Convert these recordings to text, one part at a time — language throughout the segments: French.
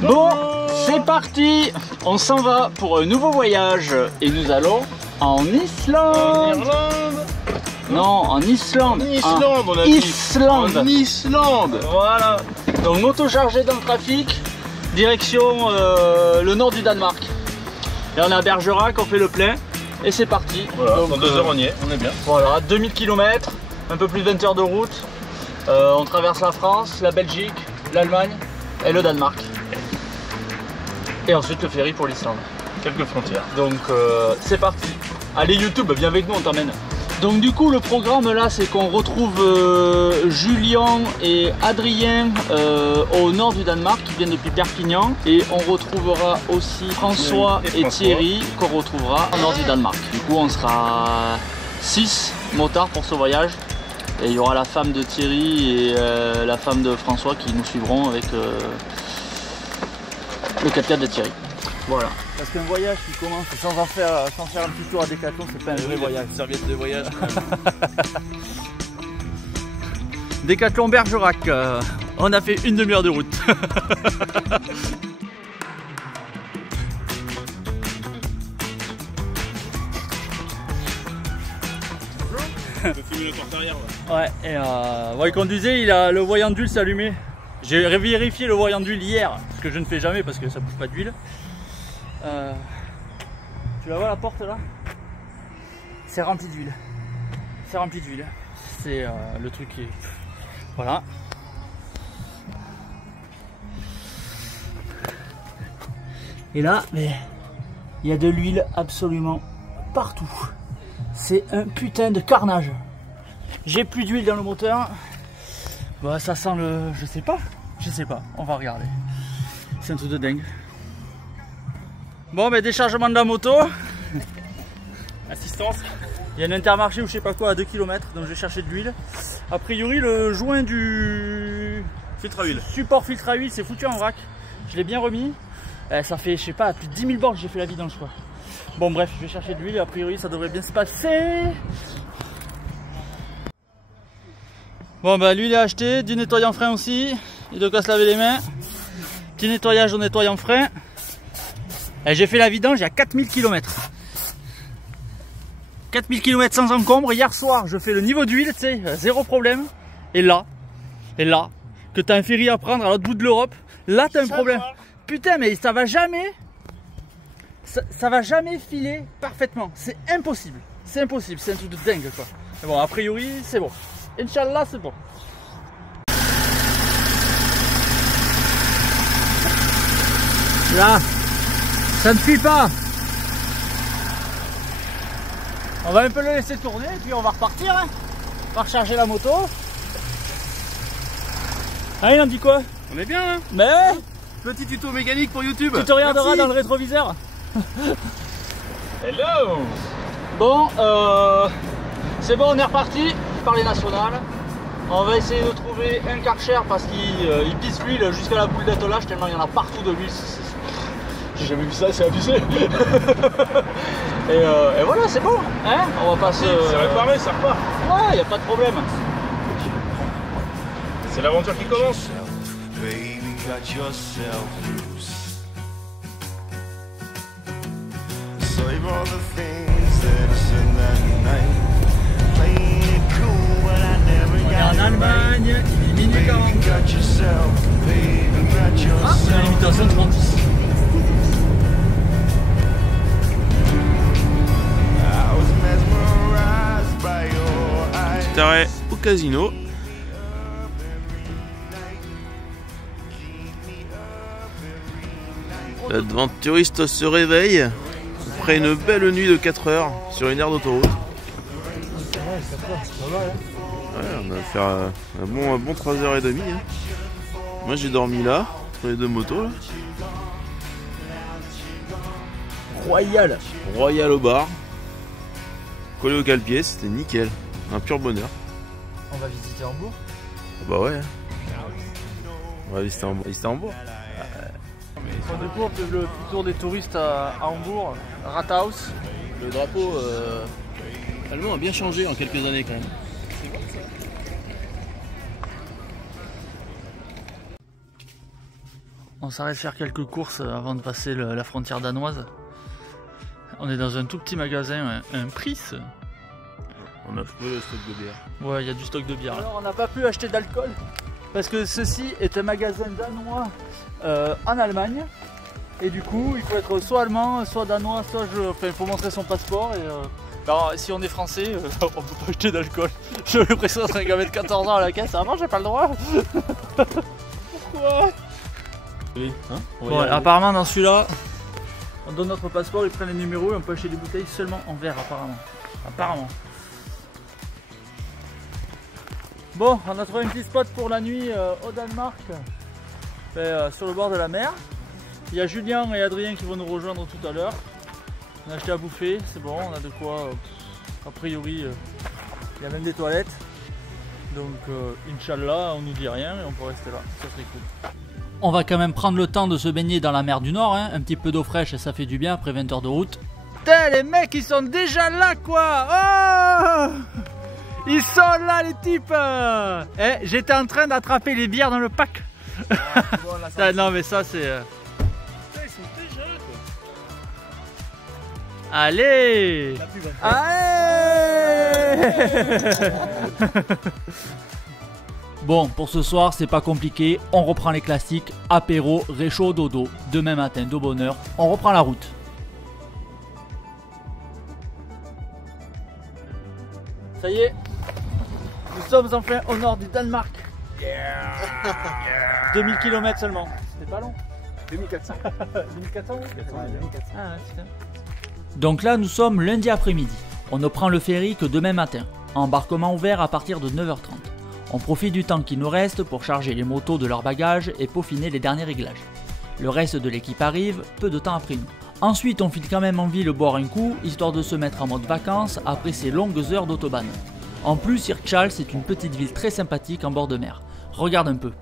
Bon, c'est parti. On s'en va pour un nouveau voyage et nous allons en Islande. En Irlande. Non, en Islande. En Islande, on a dit. Islande. En Islande. Voilà. Donc moto chargée dans le trafic, direction le nord du Danemark. Et on est à Bergerac, on fait le plein et c'est parti. Voilà, donc, dans 2 heures on y est, on est bien. Voilà, 2000 km, un peu plus de 20 heures de route. On traverse la France, la Belgique, l'Allemagne et le Danemark. Et ensuite le ferry pour l'Islande. Quelques frontières. Donc c'est parti. Allez YouTube, viens avec nous, on t'emmène. Donc du coup le programme là c'est qu'on retrouve Julien et Adrien au nord du Danemark qui viennent depuis Perpignan. Et on retrouvera aussi François et Thierry qu'on retrouvera au nord du Danemark. Du coup on sera 6 motards pour ce voyage. Et il y aura la femme de Thierry et la femme de François qui nous suivront avec le 4x4 de Thierry. Voilà. Parce qu'un voyage qui commence sans faire un petit tour à Decathlon, c'est pas un vrai voyage. Serviette de voyage. Decathlon Bergerac, on a fait une demi-heure de route. On peut filmer le porte arrière. Ouais, et il conduisait, le voyant d'huile s'est allumé. J'ai vérifié le voyant d'huile hier, ce que je ne fais jamais parce que ça bouffe pas d'huile. Tu la vois la porte là? C'est rempli d'huile. C'est rempli d'huile. C'est le truc qui est... Voilà. Et là, mais il y a de l'huile absolument partout. C'est un putain de carnage. J'ai plus d'huile dans le moteur. Bah ça sent le... Je sais pas, on va regarder. C'est un truc de dingue. Bon ben déchargement de la moto. Assistance. Il y a un Intermarché ou je sais pas quoi à 2 km, donc je vais chercher de l'huile. A priori le joint du Filtre à huile. support filtre à huile c'est foutu en vrac. Je l'ai bien remis. Ça fait je sais pas plus de 10 000 bornes que j'ai fait la vidange quoi. Bon bref, je vais chercher de l'huile et a priori ça devrait bien se passer. Bon bah l'huile est achetée, du nettoyant frein aussi. Il doit se laver les mains. Petit nettoyage au nettoyant frein. J'ai fait la vidange il y a 4000 km. 4000 km sans encombre. Hier soir je fais le niveau d'huile, tu sais, zéro problème. Et là, que t'as un ferry à prendre à l'autre bout de l'Europe, là t'as un problème. Putain mais ça va jamais. Ça va jamais filer parfaitement. C'est impossible. C'est impossible. C'est un truc de dingue quoi. Mais bon a priori c'est bon. Inch'Allah c'est bon. Là, ça ne fuit pas. On va un peu le laisser tourner et puis on va repartir. Hein. On va recharger la moto. Ah il en dit quoi? On est bien hein. Mais ouais. Petit tuto mécanique pour YouTube. Tu te regarderas Merci. dans le rétroviseur. Hello. Bon, c'est bon, on est reparti par les nationales. On va essayer de trouver un Karcher parce qu'il pisse l'huile jusqu'à la boule d'attelage tellement il y en a partout de l'huile. J'ai jamais vu ça, c'est abusé. et voilà, c'est bon. Hein, on va passer. C'est réparé, ça repart. Ouais, y a pas de problème. C'est l'aventure qui commence. Baby, cut yourself loose. Save all the things that I said that night. Playing it cool, but I never On est got en it Allemagne, right. il est minuit 40. Baby, cut yourself. Baby, cut Ah, c'est la yourself. limitation de 30. I was mesmerized by your eyes. Petit arrêt au casino. L'aventuriste se réveille après une belle nuit de 4 heures sur une aire d'autoroute. Ouais, on va faire un bon 3h30. Hein. Moi j'ai dormi là, entre les deux motos. Là. Royal. Royal au bar. Collé au cale-pied, c'était nickel. Un pur bonheur. On va visiter Hambourg. Bah ouais. On va visiter Hambourg. Du coup, on fait le tour des touristes à Hambourg, Rathaus. Le drapeau allemand a bien changé en quelques années quand même. On s'arrête faire quelques courses avant de passer la frontière danoise. On est dans un tout petit magasin, un Pris. On a trouvé le stock de bière. Ouais, il y a du stock de bière. Alors on n'a pas pu acheter d'alcool parce que ceci est un magasin danois en Allemagne. Et du coup, il faut être soit allemand, soit danois, soit il faut montrer son passeport. Et, alors, si on est français, on peut pas acheter d'alcool. J'ai l'impression d'être un gamin de 14 ans à la caisse. Ah non, j'ai pas le droit. Pourquoi? Oui, hein, bon, apparemment dans celui-là, on donne notre passeport, ils prennent les numéros et on peut acheter des bouteilles seulement en verre apparemment. Bon, on a trouvé un petit spot pour la nuit au Danemark, sur le bord de la mer. Il y a Julien et Adrien qui vont nous rejoindre tout à l'heure. On a acheté à bouffer, c'est bon, on a de quoi, a priori, il y a même des toilettes. Donc, Inch'Allah, on nous dit rien et on peut rester là, ça serait cool. On va quand même prendre le temps de se baigner dans la mer du Nord, hein. Un petit peu d'eau fraîche, ça fait du bien après 20 heures de route. Putain, les mecs, ils sont déjà là, quoi. Oh, ils sont là, les types. J'étais en train d'attraper les bières dans le pack. Ah, non, mais ça, c'est... Ils sont déjà là, quoi. Allez. Allez. Bon, pour ce soir, c'est pas compliqué, on reprend les classiques, apéro, réchaud, dodo. Demain matin, de bonne heure, on reprend la route. Ça y est, nous sommes enfin au nord du Danemark. 2000 km seulement, c'est pas long. 2400. 2400 oui. 2400. Ah ouais, putain. Donc là, nous sommes lundi après-midi. On ne prend le ferry que demain matin. Embarquement ouvert à partir de 9h30. On profite du temps qui nous reste pour charger les motos de leurs bagages et peaufiner les derniers réglages. Le reste de l'équipe arrive peu de temps après nous. Ensuite, on file quand même en ville boire un coup, histoire de se mettre en mode vacances après ces longues heures d'autobahn. En plus, Hirtshals est une petite ville très sympathique en bord de mer. Regarde un peu.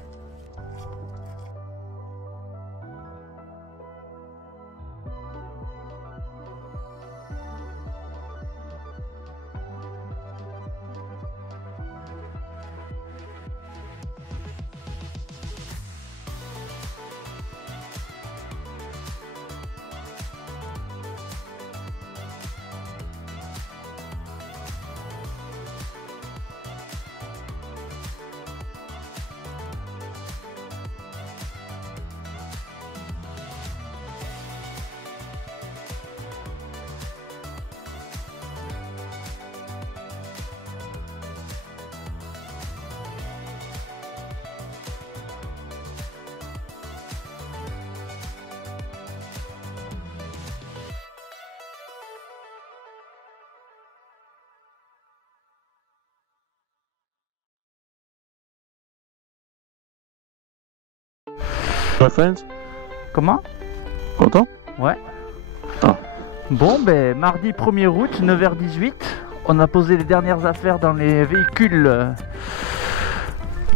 My friends, Comment? content? Ouais. Ah. Bon, ben mardi 1er août, 9h18, on a posé les dernières affaires dans les véhicules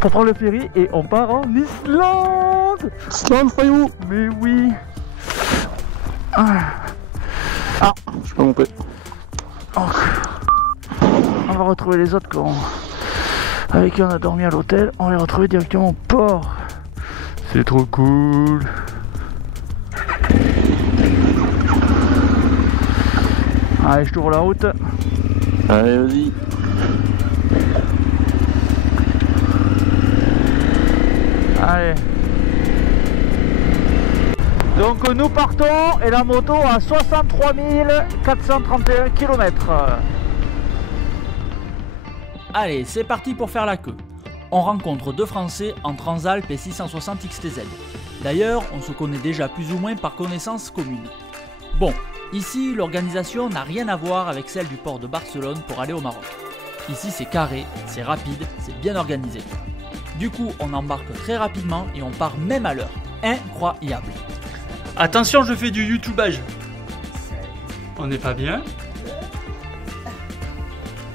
pour prendre le ferry et on part en Islande. Islande, Fayou! Mais oui. Ah, Je suis pas monté. on va retrouver les autres avec qui on a dormi à l'hôtel, on va les retrouver directement au port. C'est trop cool. Allez, je t'ouvre la route. Allez, vas-y. Allez. Donc nous partons et la moto à 63 431 km. Allez, c'est parti pour faire la queue. On rencontre deux Français en Transalp et 660 XTZ. D'ailleurs, on se connaît déjà plus ou moins par connaissance commune. Bon, ici, l'organisation n'a rien à voir avec celle du port de Barcelone pour aller au Maroc. Ici, c'est carré, c'est rapide, c'est bien organisé. Du coup, on embarque très rapidement et on part même à l'heure. Incroyable. Attention, je fais du YouTubeage. On n'est pas bien.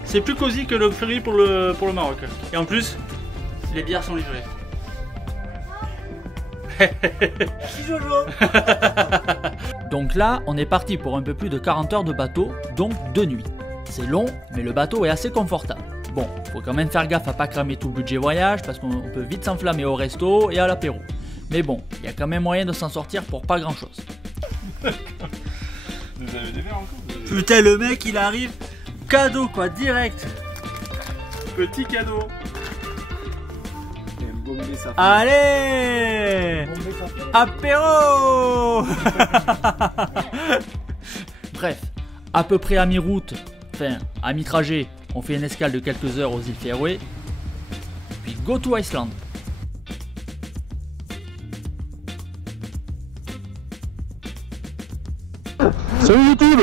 C'est plus cosy que le ferry pour le Maroc. Et en plus, les bières sont livrées. Merci Jojo. Donc là, on est parti pour un peu plus de 40 heures de bateau, donc 2 nuits. C'est long, mais le bateau est assez confortable. Bon, faut quand même faire gaffe à pas cramer tout le budget voyage, parce qu'on peut vite s'enflammer au resto et à l'apéro. Mais bon, il y a quand même moyen de s'en sortir pour pas grand chose. Vous avez des verres encore? Putain, le mec il arrive, cadeau quoi, direct. Petit cadeau. Allez, apéro. Bref, à peu près à mi-route, enfin à mi-trajet, on fait une escale de quelques heures aux îles Féroé, puis go to Iceland. Salut YouTube.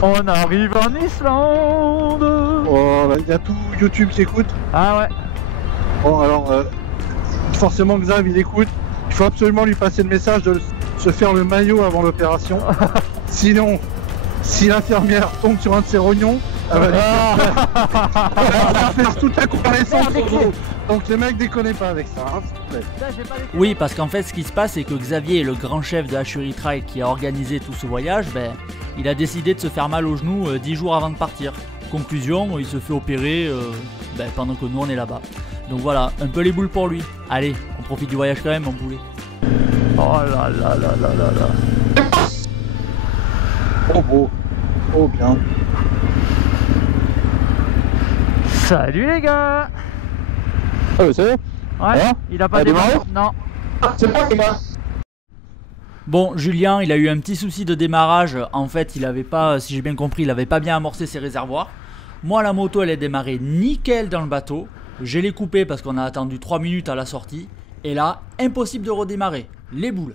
On arrive en Islande. Oh, il y a tout YouTube qui écoute. Ah ouais. Bon, alors, forcément Xav il écoute. Il faut absolument lui passer le message de se faire le maillot avant l'opération. Sinon, si l'infirmière tombe sur un de ses rognons, elle va lui faire toute la convalescence. Donc les mecs déconnez pas avec ça, hein, s'il vous plaît. Oui, parce qu'en fait, ce qui se passe, c'est que Xavier, le grand chef de Ashuri Trail qui a organisé tout ce voyage, il a décidé de se faire mal au genou 10 jours avant de partir. Conclusion, il se fait opérer pendant que nous on est là-bas. Donc voilà, un peu les boules pour lui. Allez, on profite du voyage quand même, mon poulet. Oh là là là là là là. Oh beau, oh bien. Salut les gars. Ah c'est bon. Ouais, hein, il a pas démarré. Non. C'est pas démarré. Bon, Julien, il a eu un petit souci de démarrage. En fait, il avait pas, si j'ai bien compris, il avait pas bien amorcé ses réservoirs. Moi, la moto, elle est démarrée nickel dans le bateau. Je l'ai coupé parce qu'on a attendu 3 minutes à la sortie. Et là, impossible de redémarrer. Les boules.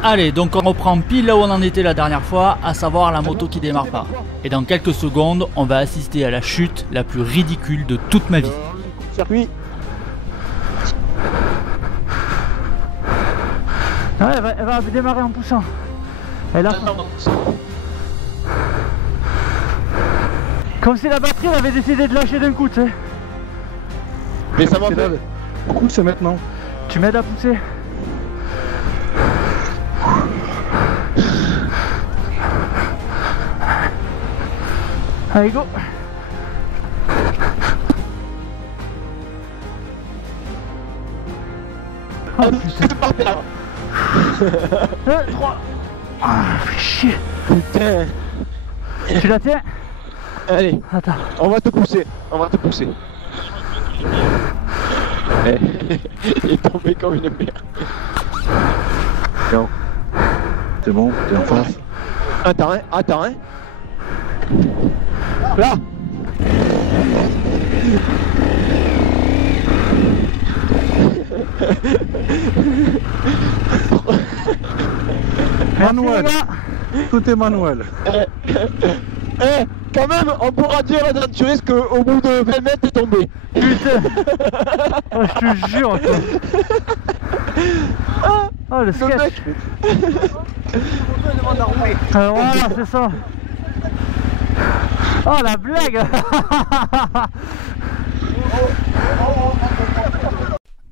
Allez, donc on reprend pile là où on en était la dernière fois, à savoir la moto qui démarre pas. Et dans quelques secondes, on va assister à la chute la plus ridicule de toute ma vie. Circuit. Ouais, elle va démarrer en poussant. Et là, comme si la batterie avait décidé de lâcher d'un coup, tu sais. Mais ça va faire. Du coup, c'est maintenant. Tu m'aides à pousser. Allez, go. Oh putain. 2, 3. Ah, fais chier. Putain. Tu la tiens? Allez, attends. On va te pousser. Il est tombé comme une merde. Non. C'est bon, t'es en face. Attends, hein. Là. Manuel. Tout est manuel. Quand même, on pourra dire à l'aventurier qu'au bout de 20 mètres, t'es tombé. Putain. Oh, je te jure, toi. Oh, le sketch. Voilà, c'est ça. Oh, la blague.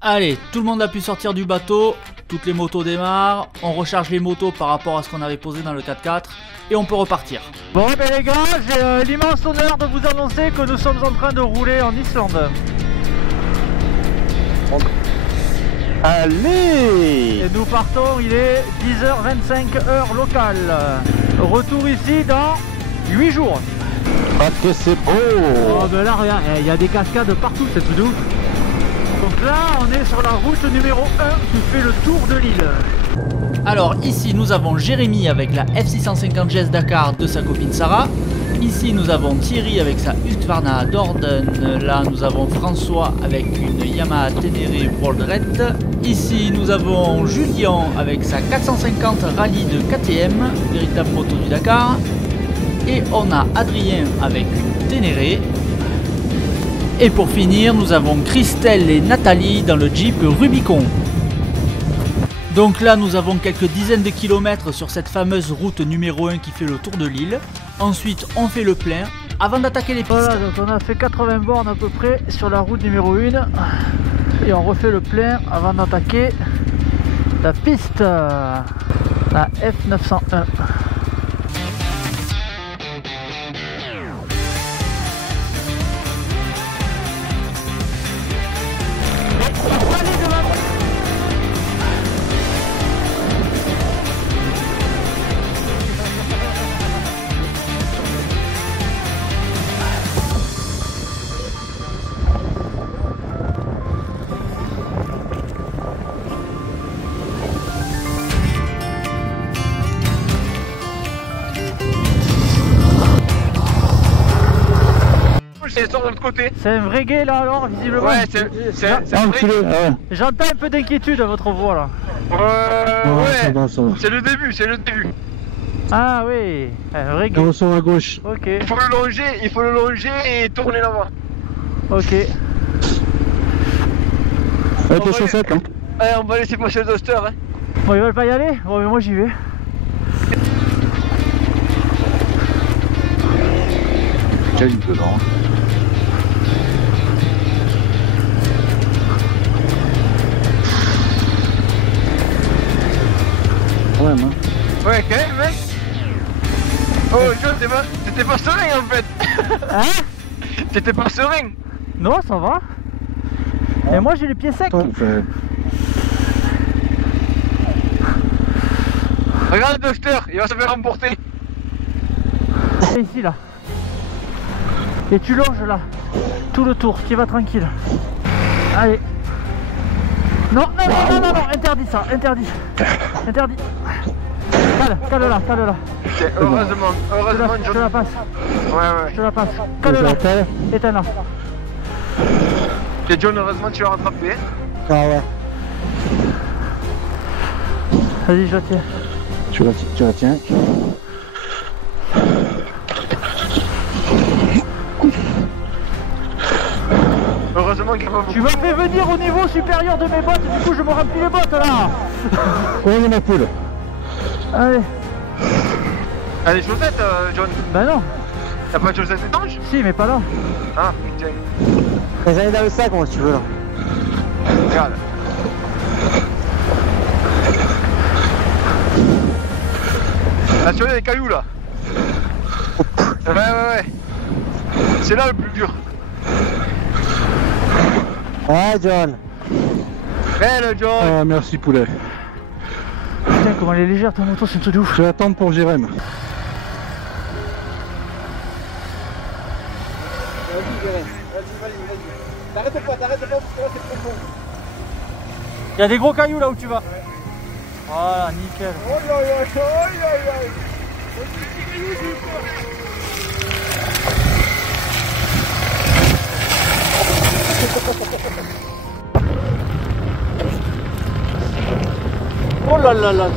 Allez, tout le monde a pu sortir du bateau. Toutes les motos démarrent. On recharge les motos par rapport à ce qu'on avait posé dans le 4x4. Et on peut repartir. Bon, ben les gars, j'ai l'immense honneur de vous annoncer que nous sommes en train de rouler en Islande. Allez. Et nous partons, il est 10h25 heure locale. Retour ici dans 8 jours. Parce que c'est beau. Oh ben là regarde, il y a des cascades partout, c'est tout doux. Donc là on est sur la route numéro 1 qui fait le tour de l'île. Alors ici nous avons Jérémy avec la F650 GS Dakar de sa copine Sarah. Ici nous avons Thierry avec sa Husqvarna Dorden. Là nous avons François avec une Yamaha Ténéré World Red. Ici nous avons Julien avec sa 450 Rallye de KTM, véritable moto du Dakar. Et on a Adrien avec une Ténéré. Et pour finir nous avons Christelle et Nathalie dans le Jeep Rubicon. Donc là nous avons quelques dizaines de kilomètres sur cette fameuse route numéro 1 qui fait le tour de l'île. Ensuite on fait le plein avant d'attaquer les pistes. Voilà, donc on a fait 80 bornes à peu près sur la route numéro 1. Et on refait le plein avant d'attaquer la piste, la F901. côté. C'est un vrai gay là alors, visiblement. Ouais, c'est un vrai. J'entends un peu d'inquiétude à votre voix là. Ouais, ça va. c'est le début, c'est le début. Ah oui, un vrai gay. On ressort à gauche. Ok, Il faut le longer et tourner là-bas. ok. Avec les chaussettes, hein. Allez, on va laisser passer le Duster. Hein. Bon, ils veulent pas y aller? Bon, mais moi j'y vais. Quel il peut, non. Ouais, hein. Ouais, quand même, mec. Oh, John, t'étais pas serein en fait. Hein? T'étais pas serein. Non, ça va. Et moi j'ai les pieds secs. Regarde le Duster, il va se faire emporter. C'est ici là. Et tu longes là. Tout le tour, tu vas tranquille. Allez. Non, non, non, non, non, non, interdit ça, interdit. Interdit. Cale là, cale là. Ok, heureusement, Je te John. la passe, Ouais. je te la passe. Cale là, éteins là. Ok, John, heureusement, tu l'as rattrapé. Ah ouais. Vas-y, je la tiens. Tu la tiens. Heureusement qu'il n'y a pas beaucoup. Tu m'as fait venir au niveau supérieur de mes bottes, du coup je me remplis les bottes là. Ouais, ma poule. Allez. T'as des chaussettes, John? Bah non. T'as pas de chaussettes étanches? Si, mais pas là. Ah, putain. J'en ai dans le sac, moi, si tu veux, là. Regarde. Là, tu vois, il y a des cailloux là. Ouais. C'est là le plus dur. Ouais, John. Belle, John. Ah, merci, poulet. Putain, comment elle est légère ta moto, c'est un truc de ouf. Je vais attendre pour Jérém. Il y a des gros cailloux là où tu vas. Voilà, nickel. Oh là là là.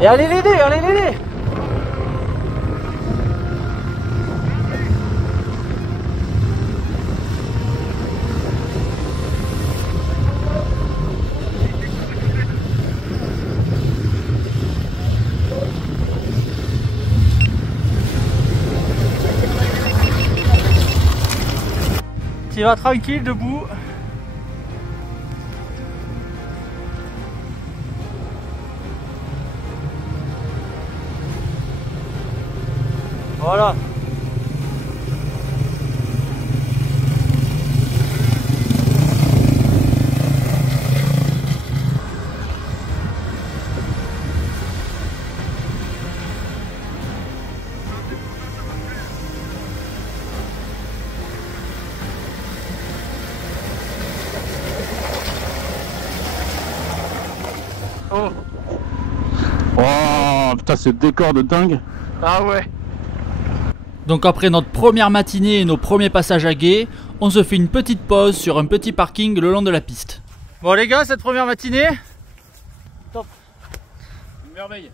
Et allez l'aider, allez l'aider. Tu vas tranquille, debout. Voilà. Oh. Oh, putain, ce décor de dingue. Ah ouais. Donc après notre première matinée et nos premiers passages à gué, on se fait une petite pause sur un petit parking le long de la piste. Bon les gars, cette première matinée, top. Une merveille.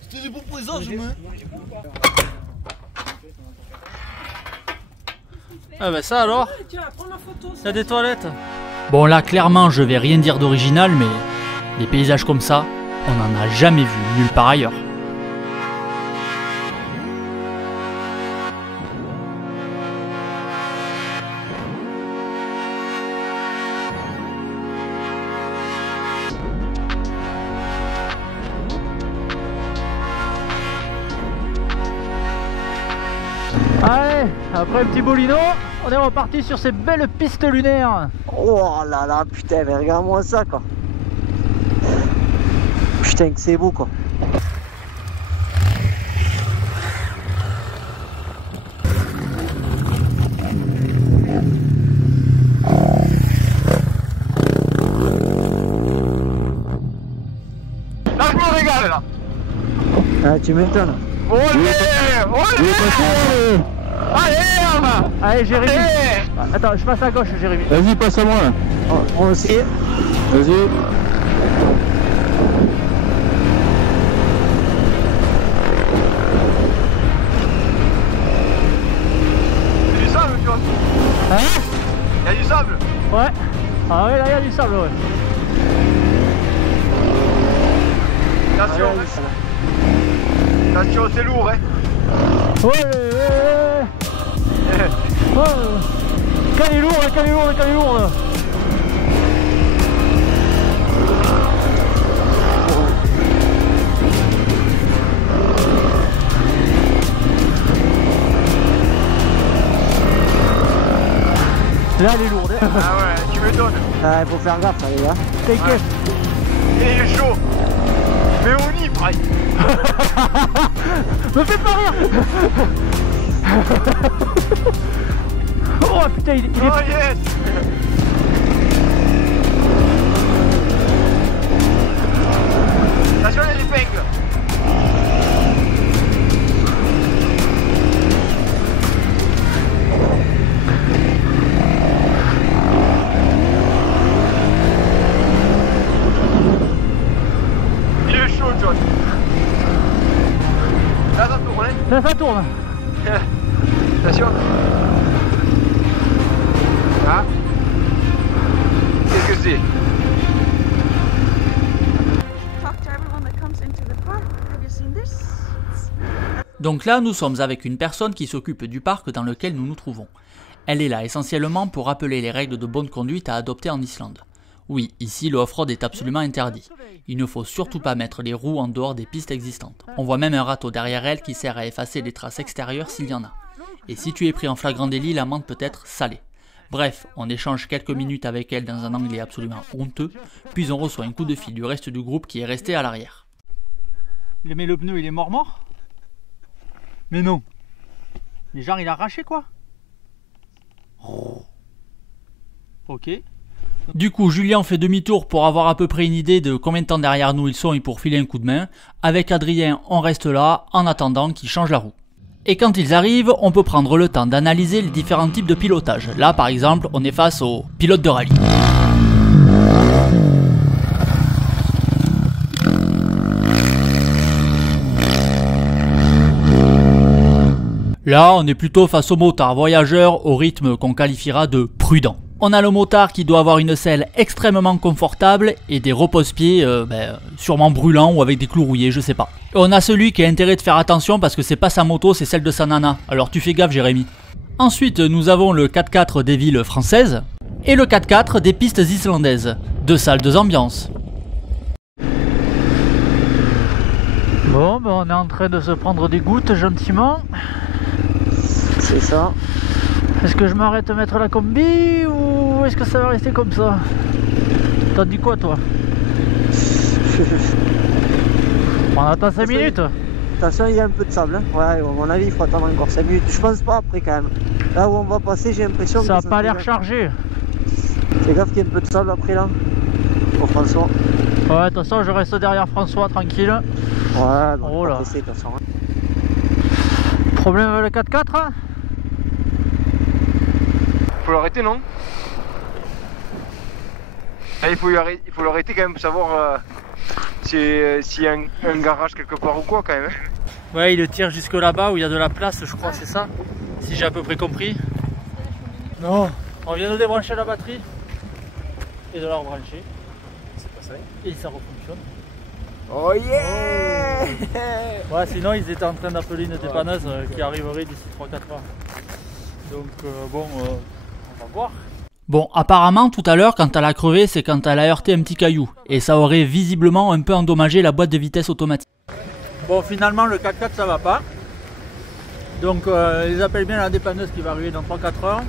C'était des bons présages, moi. Ah bah ça alors, il y a des toilettes. Bon là clairement je vais rien dire d'original, mais des paysages comme ça, on n'en a jamais vu nulle part ailleurs. Allez, après un petit bolino, on est reparti sur ces belles pistes lunaires. Oh là là, putain, mais regarde-moi ça, quoi. Putain, que c'est beau, quoi. Là, je me régale, là. Ah, tu m'étonnes. Olé! Olé! Allez, Herbe! Allez, Jérémy. Allez! Attends, je passe à gauche, Jérémy. Vas-y, passe à moi là. Moi aussi. Vas-y. Il y a du sable, tu vois. Hein? Il y a du sable. Ouais. Ah ouais, là, il y a du sable, ouais. Attention, attention, c'est lourd, hein. Ouais, quand il est lourd, quand il est lourd, quand il est lourd. Là, elle est lourde. Ah ouais, tu m'étonnes. Il faut faire gaffe, les gars. T'inquiète. Et il est chaud. Mais on y pareil. Me fais pas rire. Oh putain, il est... Oh yes. Attention, il y a l'épingle. Il est chaud, John. Là, ça tourne, hein. Là, ça tourne. Attention. Ah. Qu'est-ce que c'est? Talk to everyone that comes into the park. Have you seen this? Donc là, nous sommes avec une personne qui s'occupe du parc dans lequel nous nous trouvons. Elle est là essentiellement pour rappeler les règles de bonne conduite à adopter en Islande. Oui, ici le off-road est absolument interdit. Il ne faut surtout pas mettre les roues en dehors des pistes existantes. On voit même un râteau derrière elle qui sert à effacer les traces extérieures s'il y en a. Et si tu es pris en flagrant délit, l'amende peut être salée. Bref, on échange quelques minutes avec elle dans un anglais absolument honteux, puis on reçoit un coup de fil du reste du groupe qui est resté à l'arrière. Mais le pneu il est mort? Mais non. Mais genre il a arraché quoi? Ok. Du coup, Julien fait demi-tour pour avoir à peu près une idée de combien de temps derrière nous ils sont et pour filer un coup de main. Avec Adrien, on reste là en attendant qu'ils changent la roue. Et quand ils arrivent, on peut prendre le temps d'analyser les différents types de pilotage. Là, par exemple, on est face au pilote de rallye. Là, on est plutôt face au motard voyageur au rythme qu'on qualifiera de prudent. On a le motard qui doit avoir une selle extrêmement confortable et des repose-pieds sûrement brûlants ou avec des clous rouillés, je sais pas. Et on a celui qui a intérêt de faire attention parce que c'est pas sa moto, c'est celle de sa nana. Alors tu fais gaffe, Jérémy. Ensuite, nous avons le 4x4 des villes françaises et le 4x4 des pistes islandaises. Deux salles, deux ambiances. Bon, on est en train de se prendre des gouttes gentiment. C'est ça. Est-ce que je m'arrête de mettre la combi ou est-ce que ça va rester comme ça? T'en dis quoi toi? On attend 5 minutes. Attention, il y a un peu de sable. Hein. Ouais, à mon avis, il faut attendre encore 5 minutes. Je pense pas après quand même. Là où on va passer, j'ai l'impression que ça a pas l'air chargé. Fais gaffe qu'il y ait un peu de sable après là. Pour François. Ouais, de toute façon, je reste derrière François tranquille. Ouais, bon, oh là. de toute façon. Problème avec le 4x4 hein? Faut l'arrêter, non? Ah, il faut l'arrêter quand même pour savoir s'il y a un garage quelque part ou quoi quand même. Hein. Ouais, il le tire jusque là-bas où il y a de la place, je crois, c'est ça? Si j'ai à peu près compris. Non, on vient de débrancher la batterie et de la rebrancher. C'est pas ça. Et ça refonctionne. Oh yeah! Ouais, sinon ils étaient en train d'appeler une dépanneuse qui arriverait d'ici 3-4 heures. Donc on va voir. Bon, apparemment tout à l'heure quand elle a crevé, c'est quand elle a heurté un petit caillou. Et ça aurait visiblement un peu endommagé la boîte de vitesse automatique. Bon, finalement le 4x4 ça va pas. Donc ils appellent bien la dépanneuse qui va arriver dans 3-4 heures.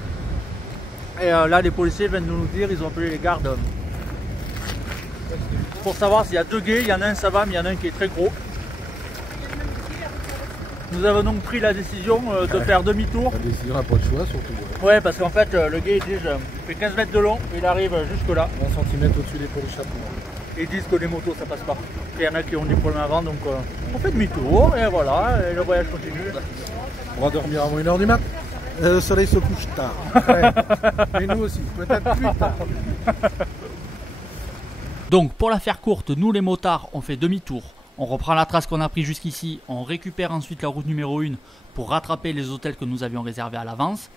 Et là les policiers viennent de nous dire, ils ont appelé les gardes. Pour savoir s'il y a deux gays, il y en a un ça va, mais il y en a un qui est très gros. Nous avons donc pris la décision de faire demi-tour. La décision n'a pas de choix surtout. Ouais, parce qu'en fait le gay il fait 15 mètres de long, il arrive jusque là. 20 cm au-dessus des pots de chapeau. Ils disent que les motos ça passe pas. Il y en a qui ont des problèmes avant, donc on fait demi-tour et voilà, et le voyage continue. On va dormir avant 1h du mat. Le soleil se couche tard. Ouais. Mais nous aussi, peut-être plus tard. Donc pour la faire courte, nous les motards, on fait demi-tour. On reprend la trace qu'on a pris jusqu'ici, on récupère ensuite la route numéro 1 pour rattraper les hôtels que nous avions réservés à l'avance.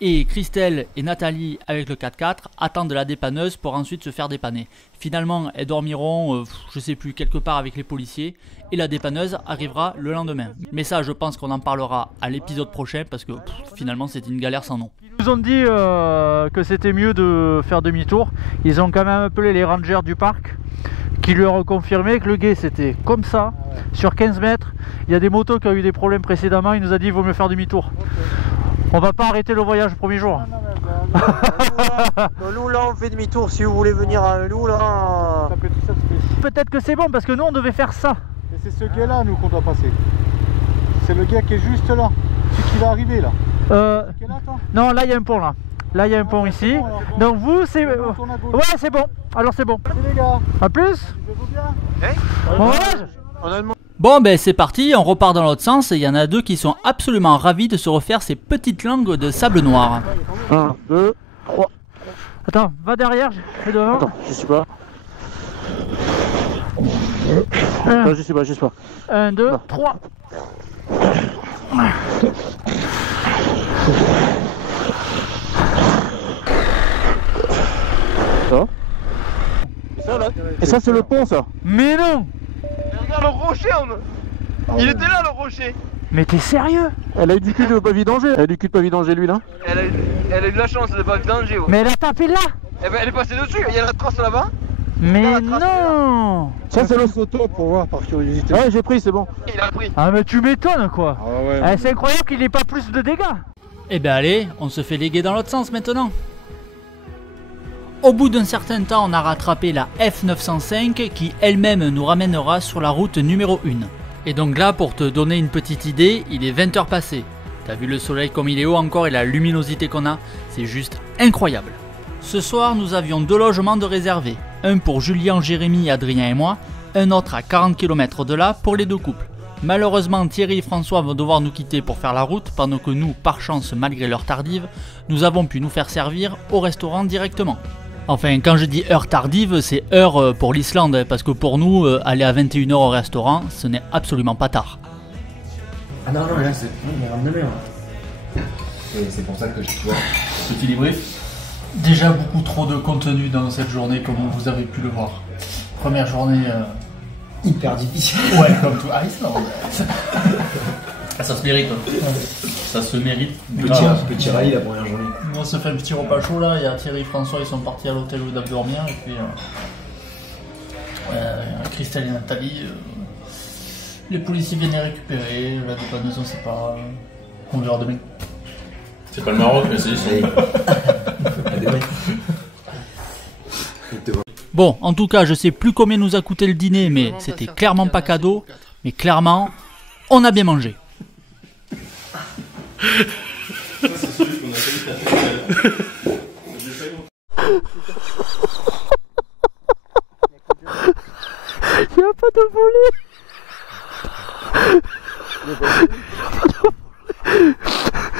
Et Christelle et Nathalie avec le 4x4 attendent la dépanneuse pour ensuite se faire dépanner. Finalement, elles dormiront, je sais plus, quelque part avec les policiers et la dépanneuse arrivera le lendemain. Mais ça, je pense qu'on en parlera à l'épisode prochain parce que finalement, c'était une galère sans nom. Ils nous ont dit que c'était mieux de faire demi-tour. Ils ont quand même appelé les rangers du parc qui leur ont confirmé que le guet c'était comme ça, sur 15 mètres. Il y a des motos qui ont eu des problèmes précédemment, il nous a dit qu'il vaut mieux faire demi-tour. On va pas arrêter le voyage le premier jour. Nous là on fait demi-tour si vous voulez venir à nous là. Peut-être que c'est bon parce que nous on devait faire ça. Et c'est ce guet là nous qu'on doit passer. C'est le gars qui est juste là. Celui qui va arriver là. Qui est là, toi Non, là il y a un pont là. Là il y a un pont ici. Donc vous c'est... Ouais c'est bon. Alors c'est bon. Salut les gars. A plus. Hein? Bon ben c'est parti, on repart dans l'autre sens et il y en a deux qui sont absolument ravis de se refaire ces petites langues de sable noir. 1, 2, 3. Attends, va derrière, je vais devant. Attends, je sais pas. Je sais pas. 1, 2, 3. Ça là. Et ça c'est le pont ça. Mais non. Regarde le rocher, il était là le rocher. Mais t'es sérieux? Elle a eu du cul de pas vidanger. Elle a eu du cul de pas vidanger lui là. Elle a eu de la chance de pas vidanger. Ouais. Mais elle a tapé là. Eh ben, elle est passée dessus, il y a la trace là-bas. Mais non. Ça c'est le photo pour voir par curiosité. Ouais j'ai pris, c'est bon. Il a pris. Ah mais tu m'étonnes quoi. Ah ouais. Eh, c'est incroyable qu'il n'ait pas plus de dégâts. Eh ben allez, on se fait léguer dans l'autre sens maintenant. Au bout d'un certain temps, on a rattrapé la F905 qui elle-même nous ramènera sur la route numéro 1. Et donc là, pour te donner une petite idée, il est 20h passé. T'as vu le soleil comme il est haut encore et la luminosité qu'on a, c'est juste incroyable. Ce soir, nous avions 2 logements de réservés. Un pour Julien, Jérémy, Adrien et moi, un autre à 40 km de là pour les 2 couples. Malheureusement, Thierry et François vont devoir nous quitter pour faire la route, pendant que nous, par chance, malgré l'heure tardive, nous avons pu nous faire servir au restaurant directement. Enfin, quand je dis heure tardive, c'est heure pour l'Islande, parce que pour nous, aller à 21h au restaurant, ce n'est absolument pas tard. Ah non, là c'est bon, et c'est pour ça que je vois. Petit débrief. Déjà beaucoup trop de contenu dans cette journée, comme vous avez pu le voir. Première journée... hyper difficile. Ouais, comme tout. Ah, Islande. Ça se mérite. Ça se mérite. Petit rallye la première journée. On se fait un petit repas chaud là. Il y a Thierry et François, ils sont partis à l'hôtel où ils doivent dormir. Et puis Christelle et Nathalie, les policiers viennent les récupérer. La dépanneuse, on sait pas. On verra demain. C'est pas le Maroc, mais c'est ici. Bon, en tout cas, je sais plus combien nous a coûté le dîner, mais c'était clairement pas cadeau. Mais clairement, on a bien mangé. Il n'y a pas de volet.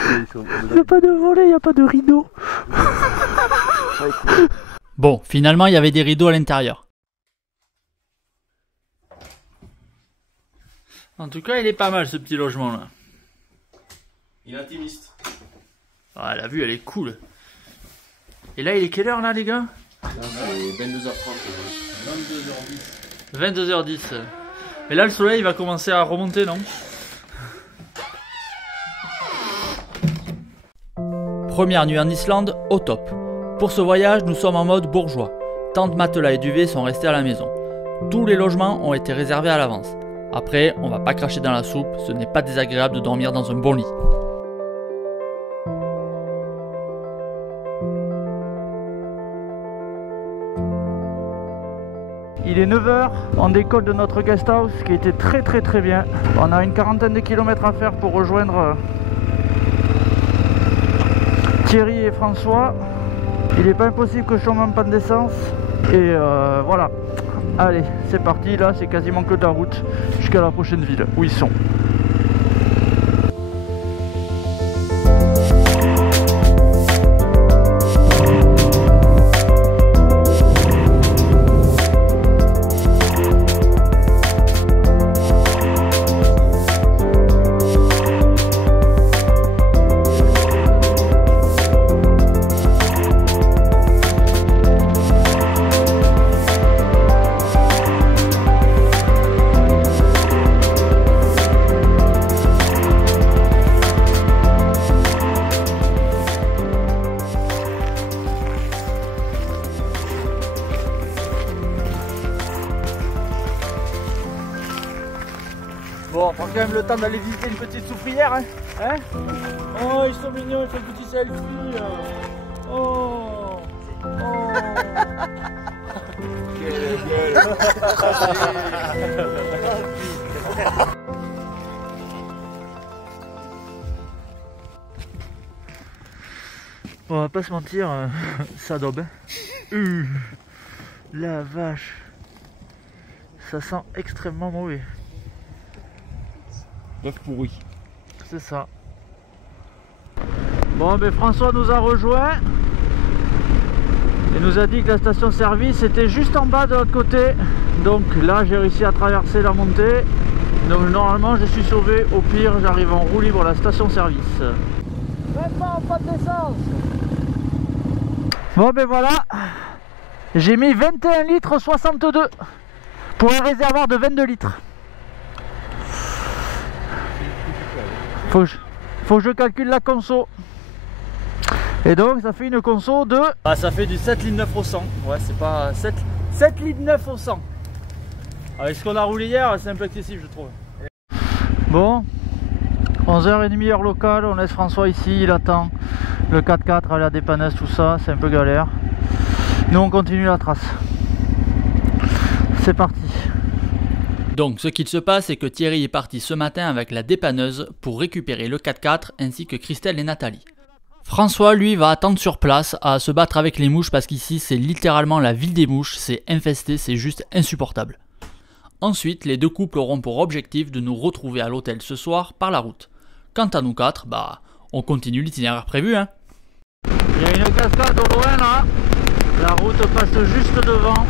Il n'y a pas de volet, il n'y a pas de rideau. Bon, finalement, il y avait des rideaux à l'intérieur. En tout cas, il est pas mal ce petit logement là. Il est intimiste. Ah, la vue, elle est cool. Et là, il est quelle heure là, les gars? C'est 22h30. 22h10. 22h10. Et là, le soleil va commencer à remonter, non? Première nuit en Islande, au top. Pour ce voyage, nous sommes en mode bourgeois. Tente, matelas et duvet sont restés à la maison. Tous les logements ont été réservés à l'avance. Après, on va pas cracher dans la soupe, ce n'est pas désagréable de dormir dans un bon lit. Il est 9h, on décolle de notre guest house qui était très bien. On a une quarantaine de kilomètres à faire pour rejoindre Thierry et François. Il n'est pas impossible que je tombe en panne d'essence. Et voilà, Allez, c'est parti, là c'est quasiment que de la route jusqu'à la prochaine ville où ils sont. Bon, on prend quand même le temps d'aller visiter une petite soufrière, hein, oh, ils sont mignons, ils font un petit selfie. Oh, oh. Quelle gueule. Bon, on va pas se mentir, ça daube. La vache. Ça sent extrêmement mauvais. Bœuf pourri. C'est ça. Bon, ben François nous a rejoint. Il nous a dit que la station service était juste en bas de l'autre côté. Donc là, j'ai réussi à traverser la montée. Donc normalement, je suis sauvé. Au pire, j'arrive en roue libre à la station service. Maintenant, pas d'essence. Bon, ben voilà. J'ai mis 21 litres 62 pour un réservoir de 22 litres. Faut que je calcule la conso. Et donc ça fait une conso de... Ah, ça fait du 7 litres 9 au 100. Ouais, c'est pas 7 litres 9 au 100. Avec ce qu'on a roulé hier, c'est un peu excessif, je trouve. Bon, 11h30 heure locale, on laisse François ici, il attend le 4x4 à la dépanneuse, tout ça, c'est un peu galère. Nous on continue la trace. C'est parti. Donc ce qu'il se passe, c'est que Thierry est parti ce matin avec la dépanneuse pour récupérer le 4x4 ainsi que Christelle et Nathalie. François, lui, va attendre sur place à se battre avec les mouches parce qu'ici c'est littéralement la ville des mouches, c'est infesté, c'est juste insupportable. Ensuite, les deux couples auront pour objectif de nous retrouver à l'hôtel ce soir par la route. Quant à nous quatre, bah, on continue l'itinéraire prévu, hein. Il y a une cascade au loin là, la route passe juste devant,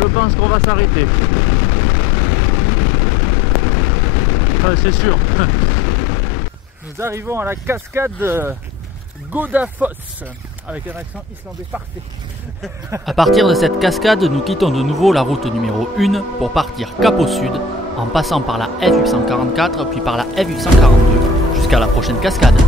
je pense qu'on va s'arrêter. C'est sûr. Nous arrivons à la cascade Godafoss avec un accent islandais parfait. À partir de cette cascade, nous quittons de nouveau la route numéro 1 pour partir cap au sud en passant par la F844 puis par la F842 jusqu'à la prochaine cascade.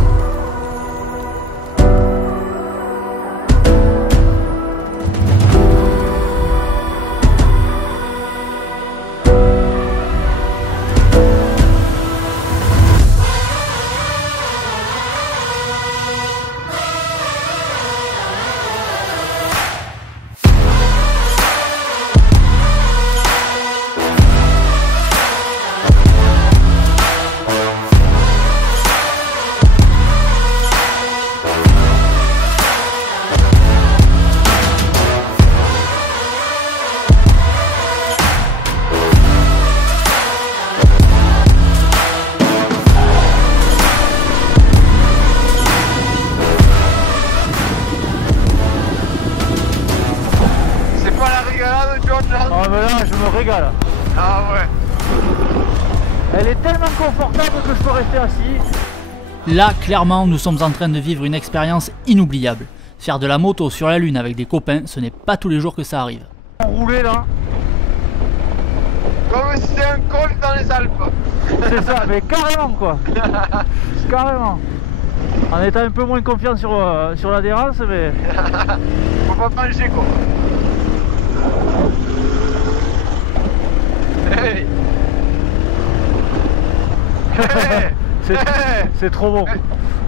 Oh mais là je me régale. Ah ouais. Elle est tellement confortable que je peux rester assis. Là, clairement, nous sommes en train de vivre une expérience inoubliable. Faire de la moto sur la lune avec des copains, ce n'est pas tous les jours que ça arrive. Rouler là. Comme si c'était un col dans les Alpes. C'est ça, mais carrément quoi. Carrément. En étant un peu moins confiant sur l'adhérence, mais... Faut pas pencher quoi. Hey. Hey. C'est trop bon.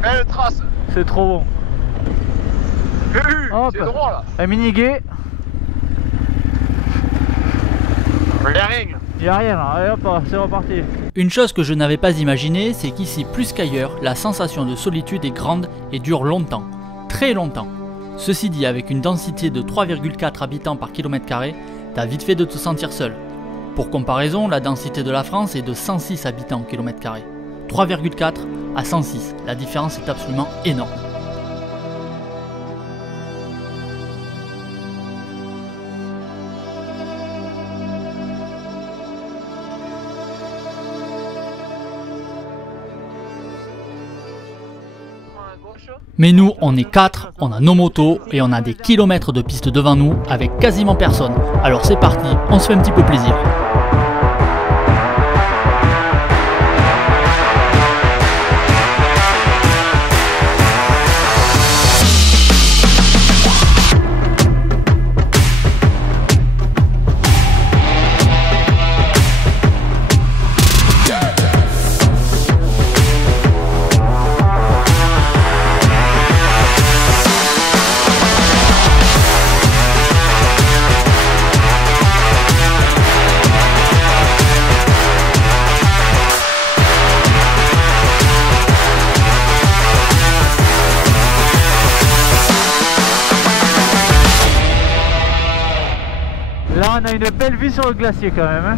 Belle trace. C'est trop bon. C'est droit là. Un mini guet. Il y a rien. Il n'y a rien là, allez hop, c'est reparti. Une chose que je n'avais pas imaginé, c'est qu'ici, plus qu'ailleurs, la sensation de solitude est grande et dure longtemps. Très longtemps. Ceci dit, avec une densité de 3,4 habitants par kilomètre carré, t'as vite fait de te sentir seul. Pour comparaison, la densité de la France est de 106 habitants au kilomètre carré. 3,4 à 106, la différence est absolument énorme. Mais nous, on est 4, on a nos motos et on a des kilomètres de piste devant nous avec quasiment personne. Alors c'est parti, on se fait un petit peu plaisir. Là on a une belle vue sur le glacier quand même. Hein.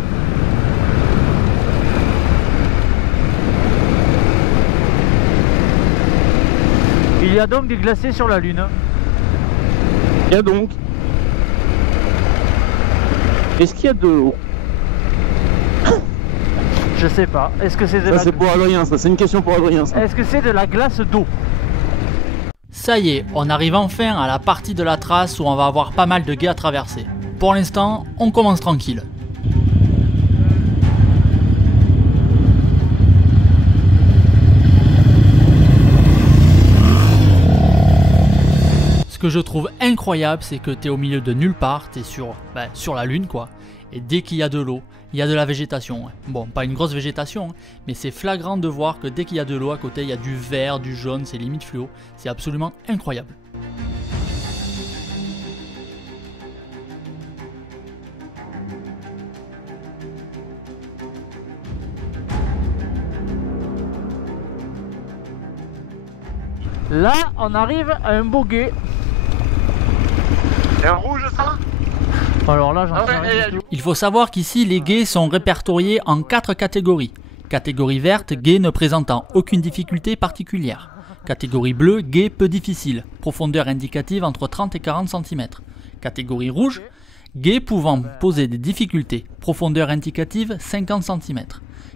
Il y a donc des glaciers sur la Lune. Il y a donc. Est-ce qu'il y a de l'eau? Je sais pas. Est-ce que c'est de Ça c'est pour Adrien, ça c'est une question pour Adrien. Est-ce que c'est de la glace d'eau? Ça y est, on arrive enfin à la partie de la trace où on va avoir pas mal de gués à traverser. Pour l'instant, on commence tranquille. Ce que je trouve incroyable, c'est que tu es au milieu de nulle part, tu es sur la Lune quoi. Et dès qu'il y a de l'eau, il y a de la végétation. Bon, pas une grosse végétation, mais c'est flagrant de voir que dès qu'il y a de l'eau à côté, il y a du vert, du jaune, c'est limite fluo. C'est absolument incroyable. Là, on arrive à un beau gué. C'est un rouge ça? Alors là, j'en sais rien du tout. Il faut savoir qu'ici, les gués sont répertoriés en 4 catégories. Catégorie verte, gué ne présentant aucune difficulté particulière. Catégorie bleue, gué peu difficile, profondeur indicative entre 30 et 40 cm. Catégorie rouge, gué pouvant poser des difficultés, profondeur indicative 50 cm.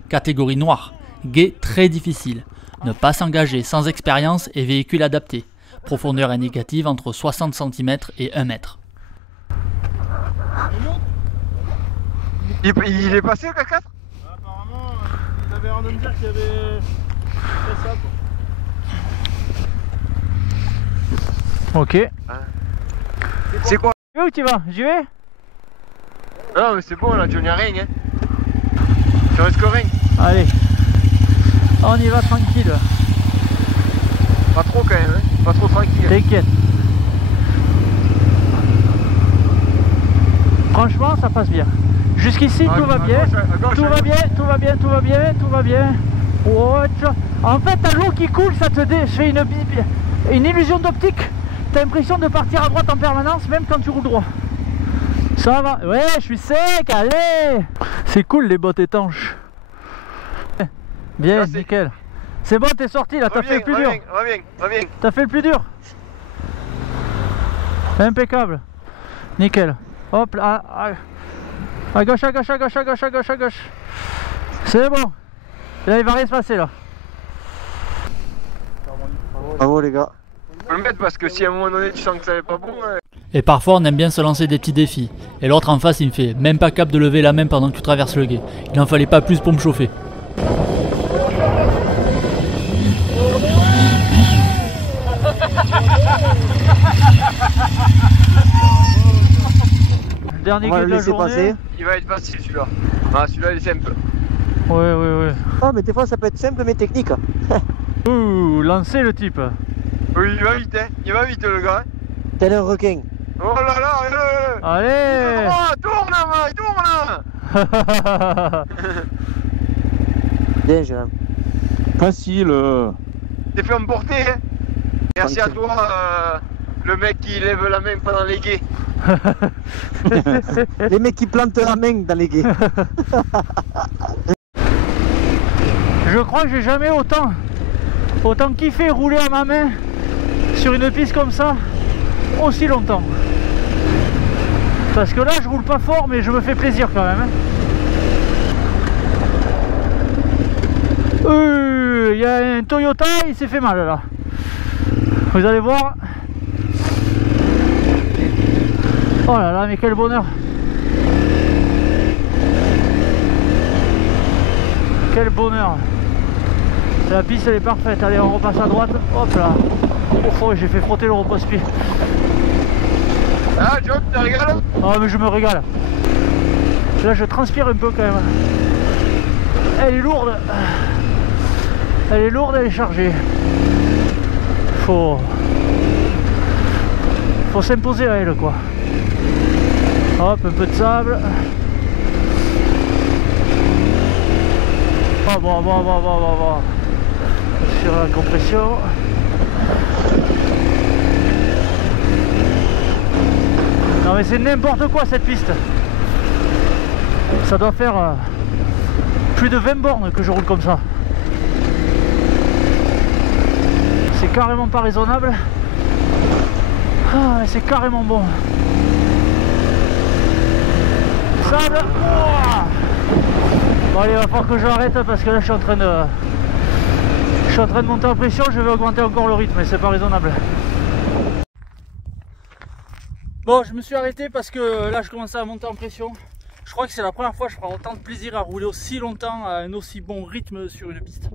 Catégorie noire, gué très difficile. Ne pas s'engager sans expérience et véhicule adapté. Profondeur indicative entre 60 cm et 1 mètre. Il est passé le K4? Apparemment, il avait l'air de me dire qu'il y avait fait ça. Ok. C'est quoi? Tu veux où tu vas? J'y vais? Non mais c'est bon là, tu n'y as rien hein. Tu risques rien. Allez. On y va tranquille. Pas trop quand même, hein. Pas trop tranquille. T'inquiète. Franchement, ça passe bien. Jusqu'ici, tout va bien. Tout va bien, tout va bien, tout va bien, tout va bien. Oh, en fait, t'as l'eau qui coule, ça te fait une illusion d'optique. T'as l'impression de partir à droite en permanence, même quand tu roules droit. Ça va. Ouais, je suis sec, allez. C'est cool les bottes étanches. Bien, nickel. C'est bon, t'es sorti là, t'as fait le plus dur. Reviens. T'as fait le plus dur. Impeccable. Nickel. Hop là. À gauche, à gauche, à gauche, à gauche, à gauche, à gauche. C'est bon. Et là, il va rien se passer là. Bravo les gars. Faut le mettre parce que si à un moment donné tu sens que ça n'est pas bon. Et parfois on aime bien se lancer des petits défis. Et l'autre en face il me fait même pas cap de lever la main pendant que tu traverses le gué. Il en fallait pas plus pour me chauffer. Dernier On va gué le de la laisser journée. passer. Il va être facile celui-là. Ah celui-là il est simple. Ouais. Ah mais des fois ça peut être simple mais technique. Ouh, lancez le type. Oui il va vite hein. Il va vite le gars. Tel un requin. Oh là là, Allez. tourne là. Bien Jérôme. Facile. T'es fait emporter hein. Merci à toi Le mec qui lève la main pendant les guets. Les mecs qui plantent la main dans les guets. Je crois que j'ai jamais autant kiffé rouler à ma main sur une piste comme ça aussi longtemps. Parce que là je roule pas fort mais je me fais plaisir quand même. Il y a un Toyota, il s'est fait mal là. Vous allez voir. Oh là là, mais quel bonheur. Quel bonheur. La piste elle est parfaite. Allez, on repasse à droite. Hop là. Oh, j'ai fait frotter le repose-pied. Ah, John, tu te régales? Ah, mais je me régale. Là, je transpire un peu quand même. Elle est lourde. Elle est lourde, elle est chargée. Faut s'imposer à elle, quoi. Hop, un peu de sable. Oh, bon. Sur la compression. Non mais c'est n'importe quoi cette piste. Ça doit faire plus de 20 bornes que je roule comme ça. C'est carrément pas raisonnable. Ah, c'est carrément bon. Sable. Bon allez, il va falloir que j'arrête parce que là je suis en train de monter en pression, je vais augmenter encore le rythme et c'est pas raisonnable. Bon, je me suis arrêté parce que là je commençais à monter en pression. Je crois que c'est la première fois que je prends autant de plaisir à rouler aussi longtemps à un aussi bon rythme sur une piste.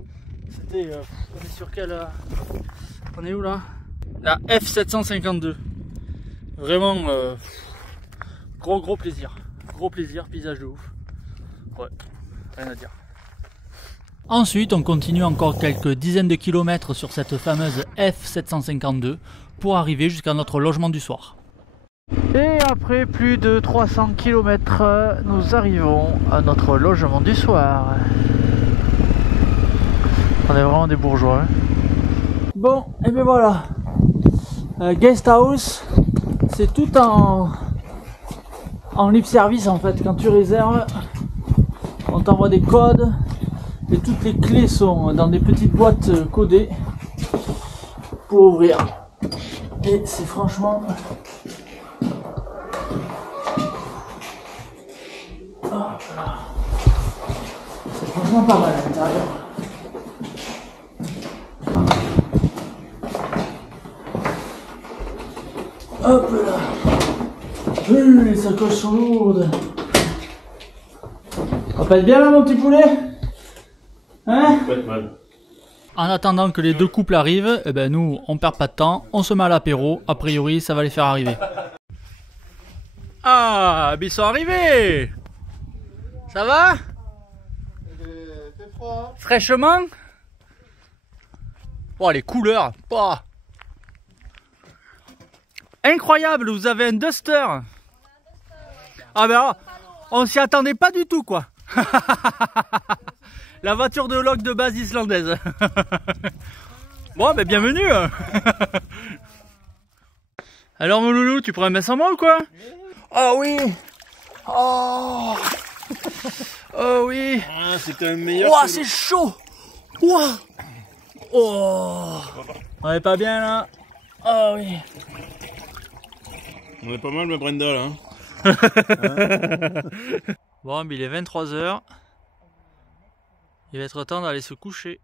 C'était... on est sur quelle... on est où là? La F752. Vraiment gros plaisir. Gros plaisir, paysage de ouf. Ouais, rien à dire. Ensuite, on continue encore quelques dizaines de kilomètres sur cette fameuse F752 pour arriver jusqu'à notre logement du soir. Et après plus de 300 km, nous arrivons à notre logement du soir. On est vraiment des bourgeois. Hein. Bon, et bien voilà. Guest house, c'est tout en libre service en fait. Quand tu réserves, on t'envoie des codes et toutes les clés sont dans des petites boîtes codées pour ouvrir. Et c'est franchement... c'est franchement pas mal à l'intérieur. Hop là. Les sacoches sont lourdes. On pète bien là mon petit poulet? Hein? Pas mal. En attendant que les deux couples arrivent, eh ben nous on perd pas de temps, on se met à l'apéro, a priori ça va les faire arriver. Ah, ils sont arrivés! Ça va? C'est froid. Fraîchement? Oh les couleurs! Oh. Incroyable, vous avez un Duster! Ah ben alors, on s'y attendait pas du tout quoi! La voiture de loc de base islandaise. Bon ben bienvenue. Alors mon loulou, tu prends un bain sans moi ou quoi? Oh oui. Oh. Oh oui. Ah, c'est quand même meilleur. Oh c'est chaud. Wow. Oh. On est pas bien là. Oh oui. On est pas mal ma Brenda là. Hein. Bon, mais il est 23 h. Il va être temps d'aller se coucher.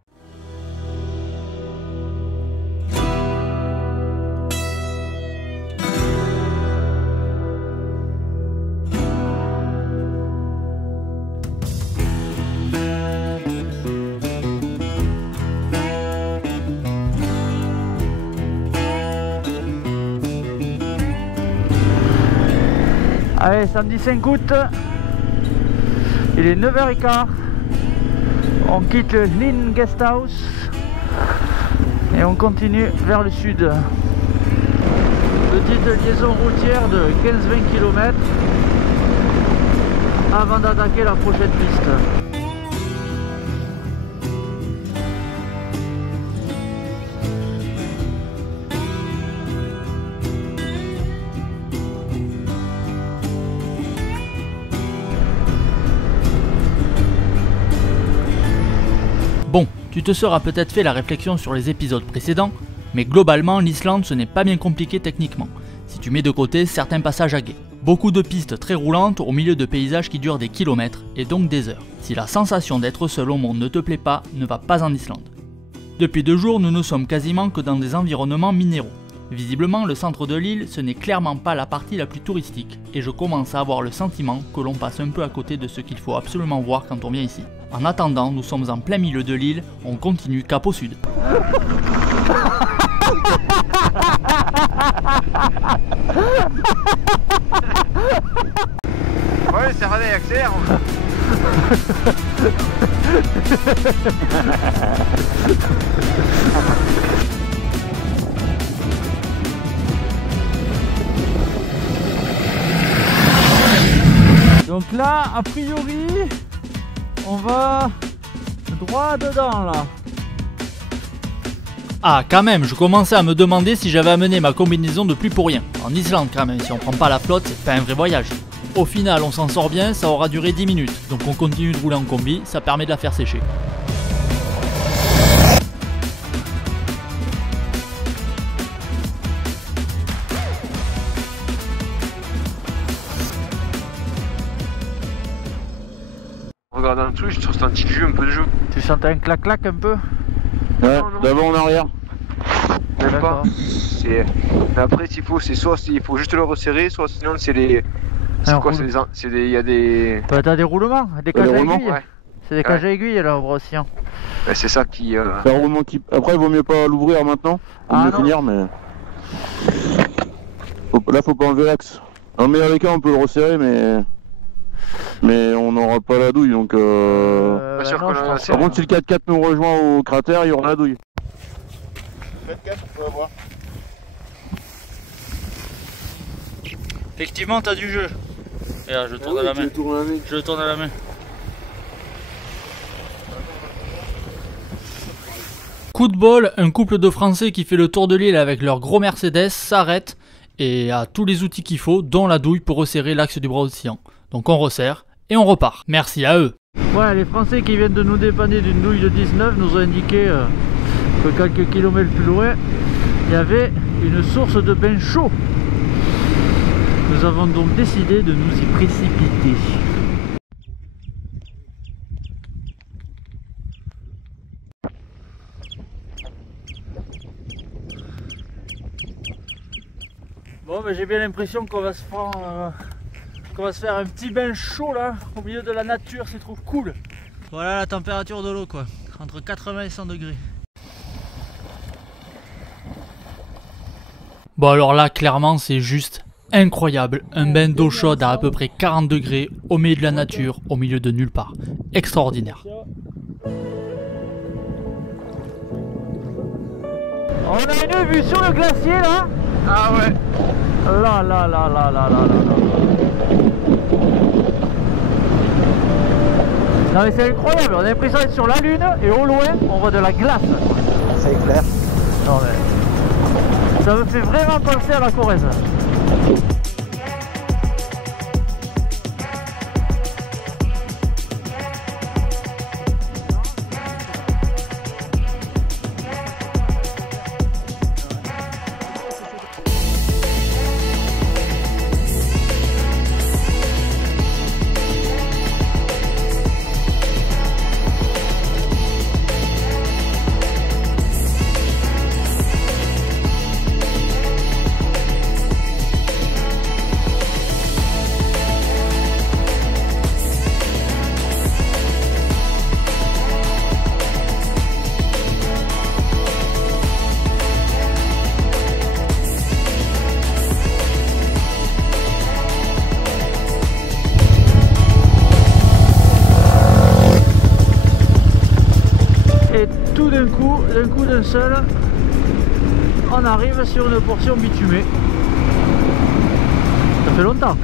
Allez, samedi 5 août, il est 9h15. On quitte le Hlin Guest House et on continue vers le sud. Petite liaison routière de 15-20 km avant d'attaquer la prochaine piste. Tu te seras peut-être fait la réflexion sur les épisodes précédents, mais globalement l'Islande ce n'est pas bien compliqué techniquement, si tu mets de côté certains passages à gué. Beaucoup de pistes très roulantes au milieu de paysages qui durent des kilomètres et donc des heures. Si la sensation d'être seul au monde ne te plaît pas, ne va pas en Islande. Depuis 2 jours, nous ne sommes quasiment que dans des environnements minéraux. Visiblement, le centre de l'île, ce n'est clairement pas la partie la plus touristique, et je commence à avoir le sentiment que l'on passe un peu à côté de ce qu'il faut absolument voir quand on vient ici. En attendant, nous sommes en plein milieu de l'île, on continue cap au sud. Ouais, c'est radé, accélère. Donc là, a priori, on va droit dedans là. Ah quand même, je commençais à me demander si j'avais amené ma combinaison de pluie pour rien. En Islande quand même, si on prend pas la flotte, c'est pas un vrai voyage. Au final, on s'en sort bien, ça aura duré 10 minutes. Donc on continue de rouler en combi, ça permet de la faire sécher. Regarde un truc, je trouve un petit jeu, un peu de jeu. Tu sentais un clac-clac un peu? Ouais, d'avant en arrière. Même pas. Mais après, s'il faut, c'est soit il faut juste le resserrer, soit sinon c'est les. C'est quoi? C'est des. Il y a des. T'as des roulements, des cages à aiguilles. Ouais. C'est des cages à aiguilles là, aussi. Ouais, c'est ça qui. C'est un roulement qui. Après, il vaut mieux pas l'ouvrir maintenant. Pour mieux finir, mais. Là, faut pas enlever l'axe. Dans le meilleur des cas, on peut le resserrer, mais on n'aura pas la douille, donc Pas sûr qu'on a. Par contre, si le 4x4 nous rejoint au cratère, il y aura la douille. 4x4, on peut avoir. Effectivement, t'as du jeu. Regarde, je tourne à la main. Je tourne à la main. Coup de bol, un couple de Français qui fait le tour de l'île avec leur gros Mercedes s'arrête et a tous les outils qu'il faut, dont la douille pour resserrer l'axe du bras oscillant. Donc on resserre et on repart. Merci à eux. Ouais, les Français qui viennent de nous dépanner d'une douille de 19 nous ont indiqué que quelques kilomètres plus loin, il y avait une source de bain chaud. Nous avons donc décidé de nous y précipiter. Bon, ben, j'ai bien l'impression qu'on va se prendre, qu'on va se faire un petit bain chaud là, au milieu de la nature, c'est trop cool. Voilà la température de l'eau quoi, entre 80 et 100 degrés. Bon alors là, clairement c'est juste incroyable, un bain d'eau chaude à peu près 40 degrés, au milieu de la nature, au milieu de nulle part. Extraordinaire. On a une vue sur le glacier là. Ah ouais. Là là là là là là là. Non mais c'est incroyable, on a l'impression d'être sur la lune et au loin on voit de la glace. C'est clair. Non mais ça me fait vraiment penser à la Corrèze. D'un seul, on arrive sur une portion bitumée. Ça fait longtemps.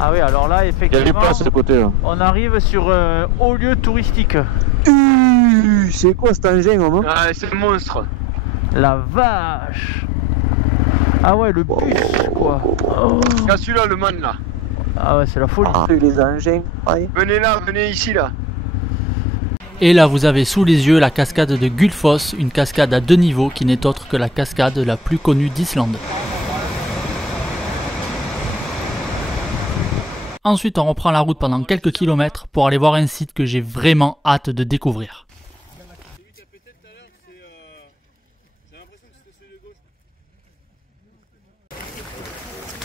Ah oui, alors là effectivement, il y a des places à côté, là. On arrive sur un haut lieu touristique. C'est quoi cet engin, maman? Ah, c'est un monstre. La vache. Ah ouais, le bûche quoi. Oh. Regarde celui-là, le man là. Ah ouais, c'est la folie. Les engins, ouais. Venez là, venez ici là. Et là vous avez sous les yeux la cascade de Gullfoss, une cascade à 2 niveaux qui n'est autre que la cascade la plus connue d'Islande. Ensuite on reprend la route pendant quelques kilomètres pour aller voir un site que j'ai vraiment hâte de découvrir.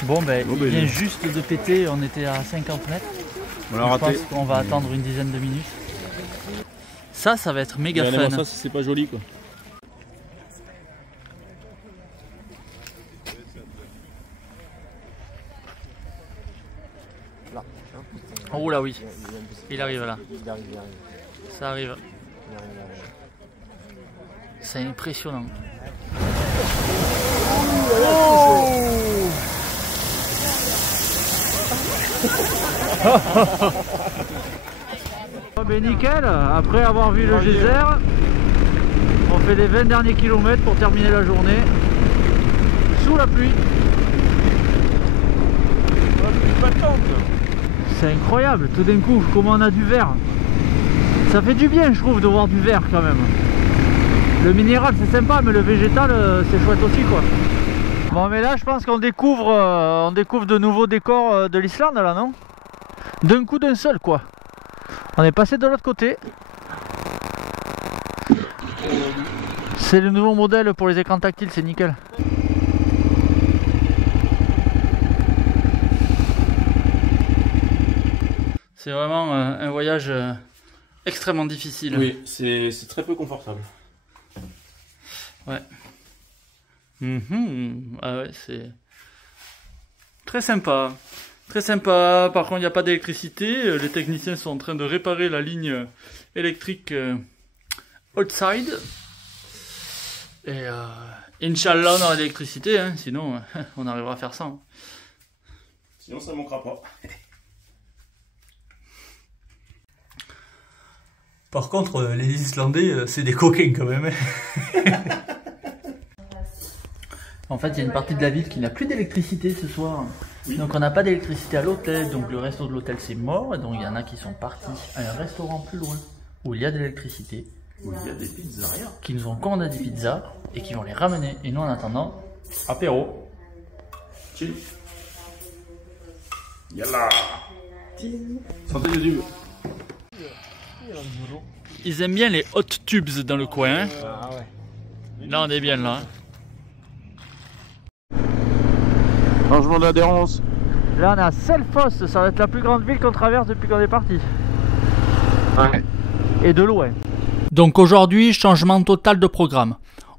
Bon ben il vient juste de péter, on était à 50 mètres. Je pense qu'on va attendre une dizaine de minutes. Ça va être méga fun. Ça c'est pas joli quoi. Oh là oui, il arrive là. Ça arrive. C'est impressionnant. Oh ben nickel, après avoir vu le geyser, on fait les 20 derniers kilomètres pour terminer la journée sous la pluie. C'est incroyable, tout d'un coup, comment on a du vert. Ça fait du bien, je trouve, de voir du vert quand même. Le minéral c'est sympa, mais le végétal c'est chouette aussi quoi. Bon mais là je pense qu'on découvre, de nouveaux décors de l'Islande là, non? D'un coup d'un seul quoi. On est passé de l'autre côté. C'est le nouveau modèle pour les écrans tactiles, c'est nickel. C'est vraiment un voyage extrêmement difficile. Oui, c'est très peu confortable. Ouais. Ah ouais, c'est très sympa. Très sympa. Par contre, il n'y a pas d'électricité. Les techniciens sont en train de réparer la ligne électrique outside. Et Inch'Allah, on aura l'électricité. Hein, sinon, on arrivera à faire ça. Hein. Sinon, ça ne manquera pas. Par contre, les Islandais, c'est des coquins quand même. En fait, il y a une partie de la ville qui n'a plus d'électricité ce soir. Oui. Donc on n'a pas d'électricité à l'hôtel, donc le resto de l'hôtel c'est mort. Et donc il y en a qui sont partis à un restaurant plus loin où il y a de l'électricité. Où il y a des pizzerias. Qui nous ont commandé des pizzas et qui vont les ramener. Et nous en attendant, apéro. Chill. Yalla. Santé YouTube. Ils aiment bien les hot tubes dans le coin. Ah ouais. Là on est bien là. Changement d'adhérence. Là on est à Selfoss, ça va être la plus grande ville qu'on traverse depuis qu'on est parti. Ouais. Et de loin. Donc aujourd'hui, changement total de programme.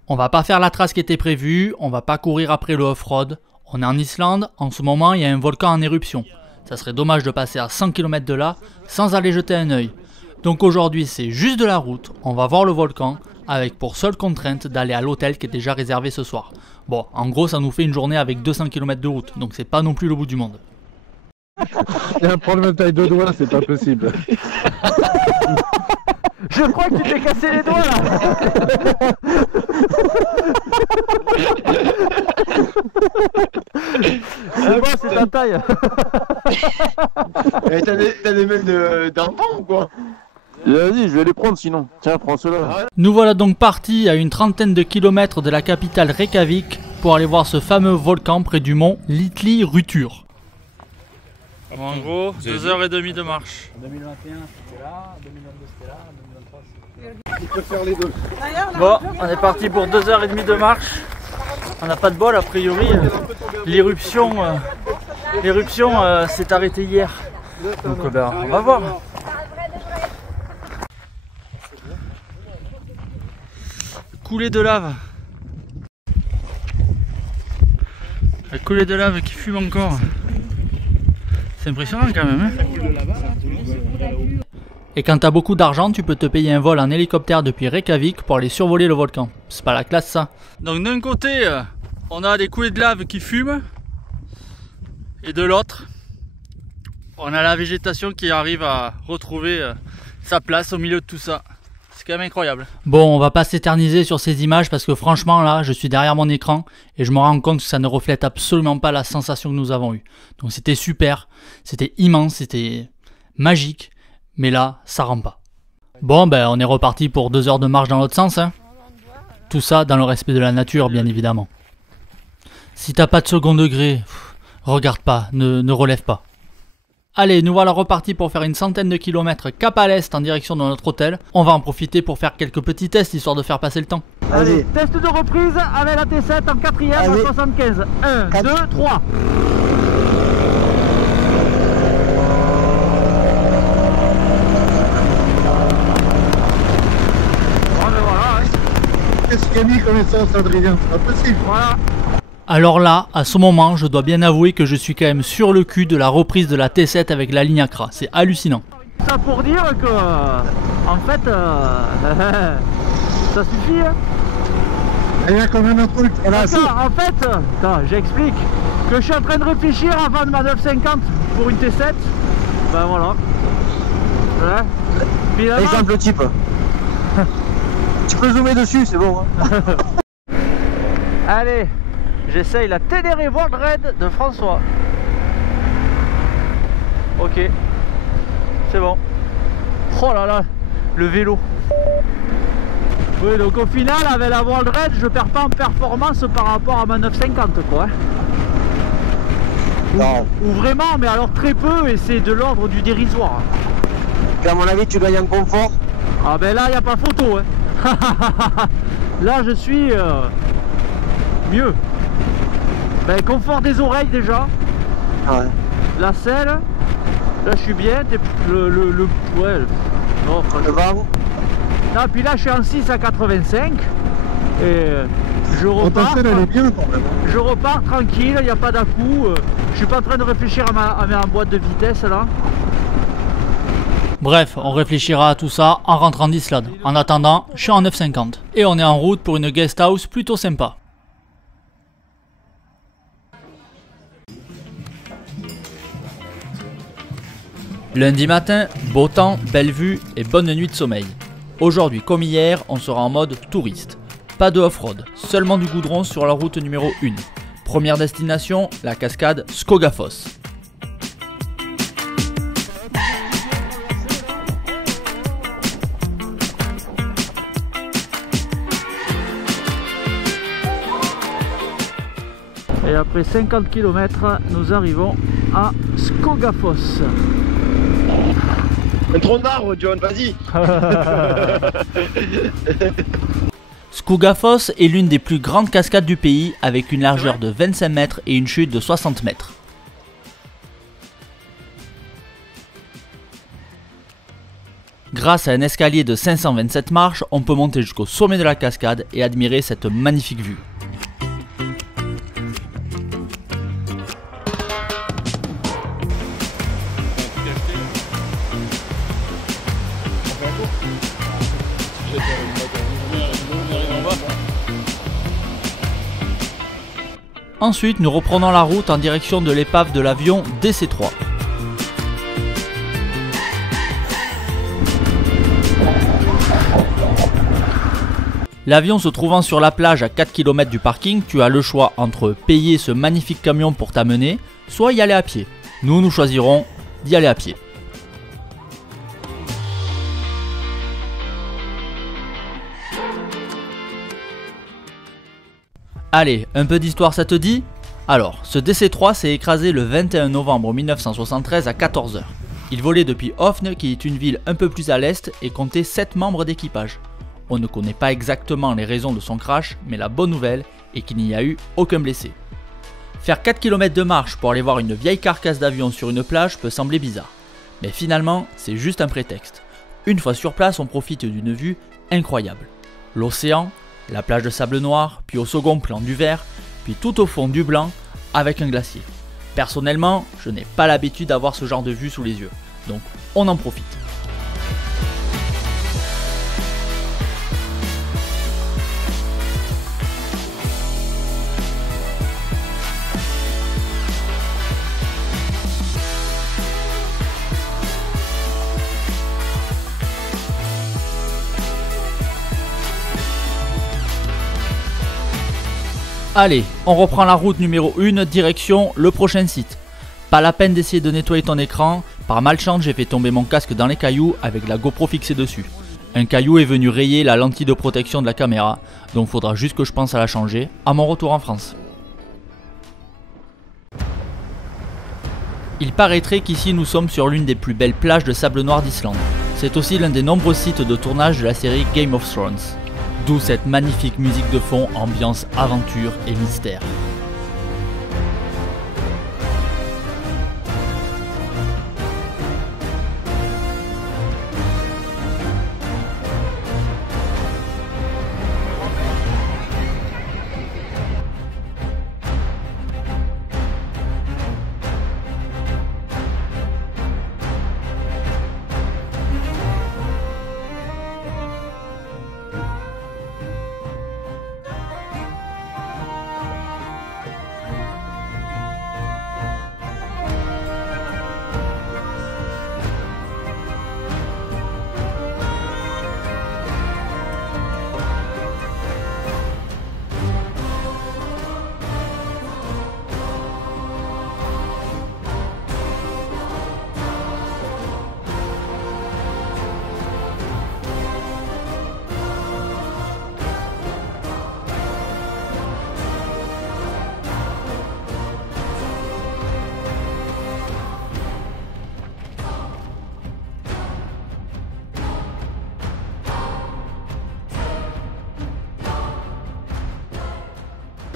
On va pas faire la trace qui était prévue, on va pas courir après le off-road. On est en Islande, en ce moment il y a un volcan en éruption. Ça serait dommage de passer à 100 km de là sans aller jeter un œil. Donc aujourd'hui c'est juste de la route, on va voir le volcan avec pour seule contrainte d'aller à l'hôtel qui est déjà réservé ce soir. Bon, en gros ça nous fait une journée avec 200 km de route, donc c'est pas non plus le bout du monde. Il y a un problème de taille de doigts, c'est pas possible. Je crois que tu t'es cassé les doigts là. C'est bon, c'est ta taille. T'as des mains d'enfant ou quoi? Vas-y, je vais les prendre sinon. Tiens, prends ceux-là. Nous voilà donc partis à une trentaine de kilomètres de la capitale Reykjavik pour aller voir ce fameux volcan près du mont Litli-Rutur. Bon, en gros, 2h30 de marche. 2021 c'était là, 2022 c'était là, 2023 c'était là. Tu peux faire les deux. Bon, on est parti pour 2h30 de marche. On n'a pas de bol, a priori. L'éruption s'est arrêtée hier. Donc ben, on va voir. Coulée de lave. La coulée de lave qui fume encore. C'est impressionnant quand même. Hein. Et quand t'as beaucoup d'argent, tu peux te payer un vol en hélicoptère depuis Reykjavik pour aller survoler le volcan. C'est pas la classe ça. Donc d'un côté, on a des coulées de lave qui fument. Et de l'autre, on a la végétation qui arrive à retrouver sa place au milieu de tout ça. C'est quand même incroyable. Bon, on va pas s'éterniser sur ces images parce que franchement là, je suis derrière mon écran et je me rends compte que ça ne reflète absolument pas la sensation que nous avons eue. Donc c'était super, c'était immense, c'était magique, mais là, ça rend pas. Bon, ben on est reparti pour 2 heures de marche dans l'autre sens, hein. Tout ça dans le respect de la nature, bien évidemment. Si t'as pas de second degré, regarde pas, ne relève pas. Allez, nous voilà repartis pour faire une centaine de kilomètres cap à l'est en direction de notre hôtel. On va en profiter pour faire quelques petits tests histoire de faire passer le temps. Allez, test de reprise avec la T7 en 4ème à 75. 1, 2, 3. Qu'est-ce qu'il a mis comme essence, Adrien? C'est pas possible. Voilà. Alors là, à ce moment, je dois bien avouer que je suis quand même sur le cul de la reprise de la T7 avec la ligne Accra. C'est hallucinant. Ça pour dire que, en fait, ça suffit. Hein. Il y a quand même un truc. Voilà, En fait, j'explique que je suis en train de réfléchir à vendre ma 950 pour une T7. Ben voilà. Ouais. Finalement, exemple type. Tu peux zoomer dessus, c'est bon. Hein. allez, j'essaye la Ténéré World Raid de François. Ok, c'est bon. Oh là là, le vélo. Oui, donc au final, avec la World Raid, je perds pas en performance par rapport à ma 950, quoi. Non. Ou vraiment, mais alors très peu, et c'est de l'ordre du dérisoire. Et à mon avis, tu gagnes en confort. Ah ben là, il n'y a pas photo, hein. Là, je suis mieux. Ben, confort des oreilles déjà. Ouais. La selle. Là, je suis bien. Ouais. Non, Le vent. non, puis là, je suis en 6 à 85. Et je repars. elle est bien quand même. Je repars tranquille, il n'y a pas d'à-coup. Je suis pas en train de réfléchir à ma boîte de vitesse là. Bref, on réfléchira à tout ça en rentrant d'Islande. En attendant, je suis en 950. Et on est en route pour une guest house plutôt sympa. Lundi matin, beau temps, belle vue et bonne nuit de sommeil. Aujourd'hui comme hier, on sera en mode touriste. Pas de off-road, seulement du goudron sur la route numéro 1. Première destination, la cascade Skogafoss. Et après 50 km, nous arrivons à Skogafoss. Un tronc d'arbre, John, vas-y. Skogafoss est l'une des plus grandes cascades du pays avec une largeur de 25 mètres et une chute de 60 mètres. Grâce à un escalier de 527 marches, on peut monter jusqu'au sommet de la cascade et admirer cette magnifique vue. Ensuite, nous reprenons la route en direction de l'épave de l'avion DC-3. L'avion se trouvant sur la plage à 4 km du parking, tu as le choix entre payer ce magnifique camion pour t'amener, soit y aller à pied. Nous choisirons d'y aller à pied. Allez, un peu d'histoire ça te dit? Alors, ce DC-3 s'est écrasé le 21 novembre 1973 à 14 h. Il volait depuis Höfn, qui est une ville un peu plus à l'est, et comptait 7 membres d'équipage. On ne connaît pas exactement les raisons de son crash, mais la bonne nouvelle est qu'il n'y a eu aucun blessé. Faire 4 km de marche pour aller voir une vieille carcasse d'avion sur une plage peut sembler bizarre. Mais finalement, c'est juste un prétexte. Une fois sur place, on profite d'une vue incroyable. L'océan, la plage de sable noir, puis au second plan du vert, puis tout au fond du blanc avec un glacier. Personnellement, je n'ai pas l'habitude d'avoir ce genre de vue sous les yeux, donc on en profite. Allez, on reprend la route numéro 1, direction le prochain site. Pas la peine d'essayer de nettoyer ton écran, par malchance j'ai fait tomber mon casque dans les cailloux avec la GoPro fixée dessus. Un caillou est venu rayer la lentille de protection de la caméra, donc faudra juste que je pense à la changer à mon retour en France. Il paraîtrait qu'ici nous sommes sur l'une des plus belles plages de sable noir d'Islande. C'est aussi l'un des nombreux sites de tournage de la série Game of Thrones. D'où cette magnifique musique de fond, ambiance aventure et mystère.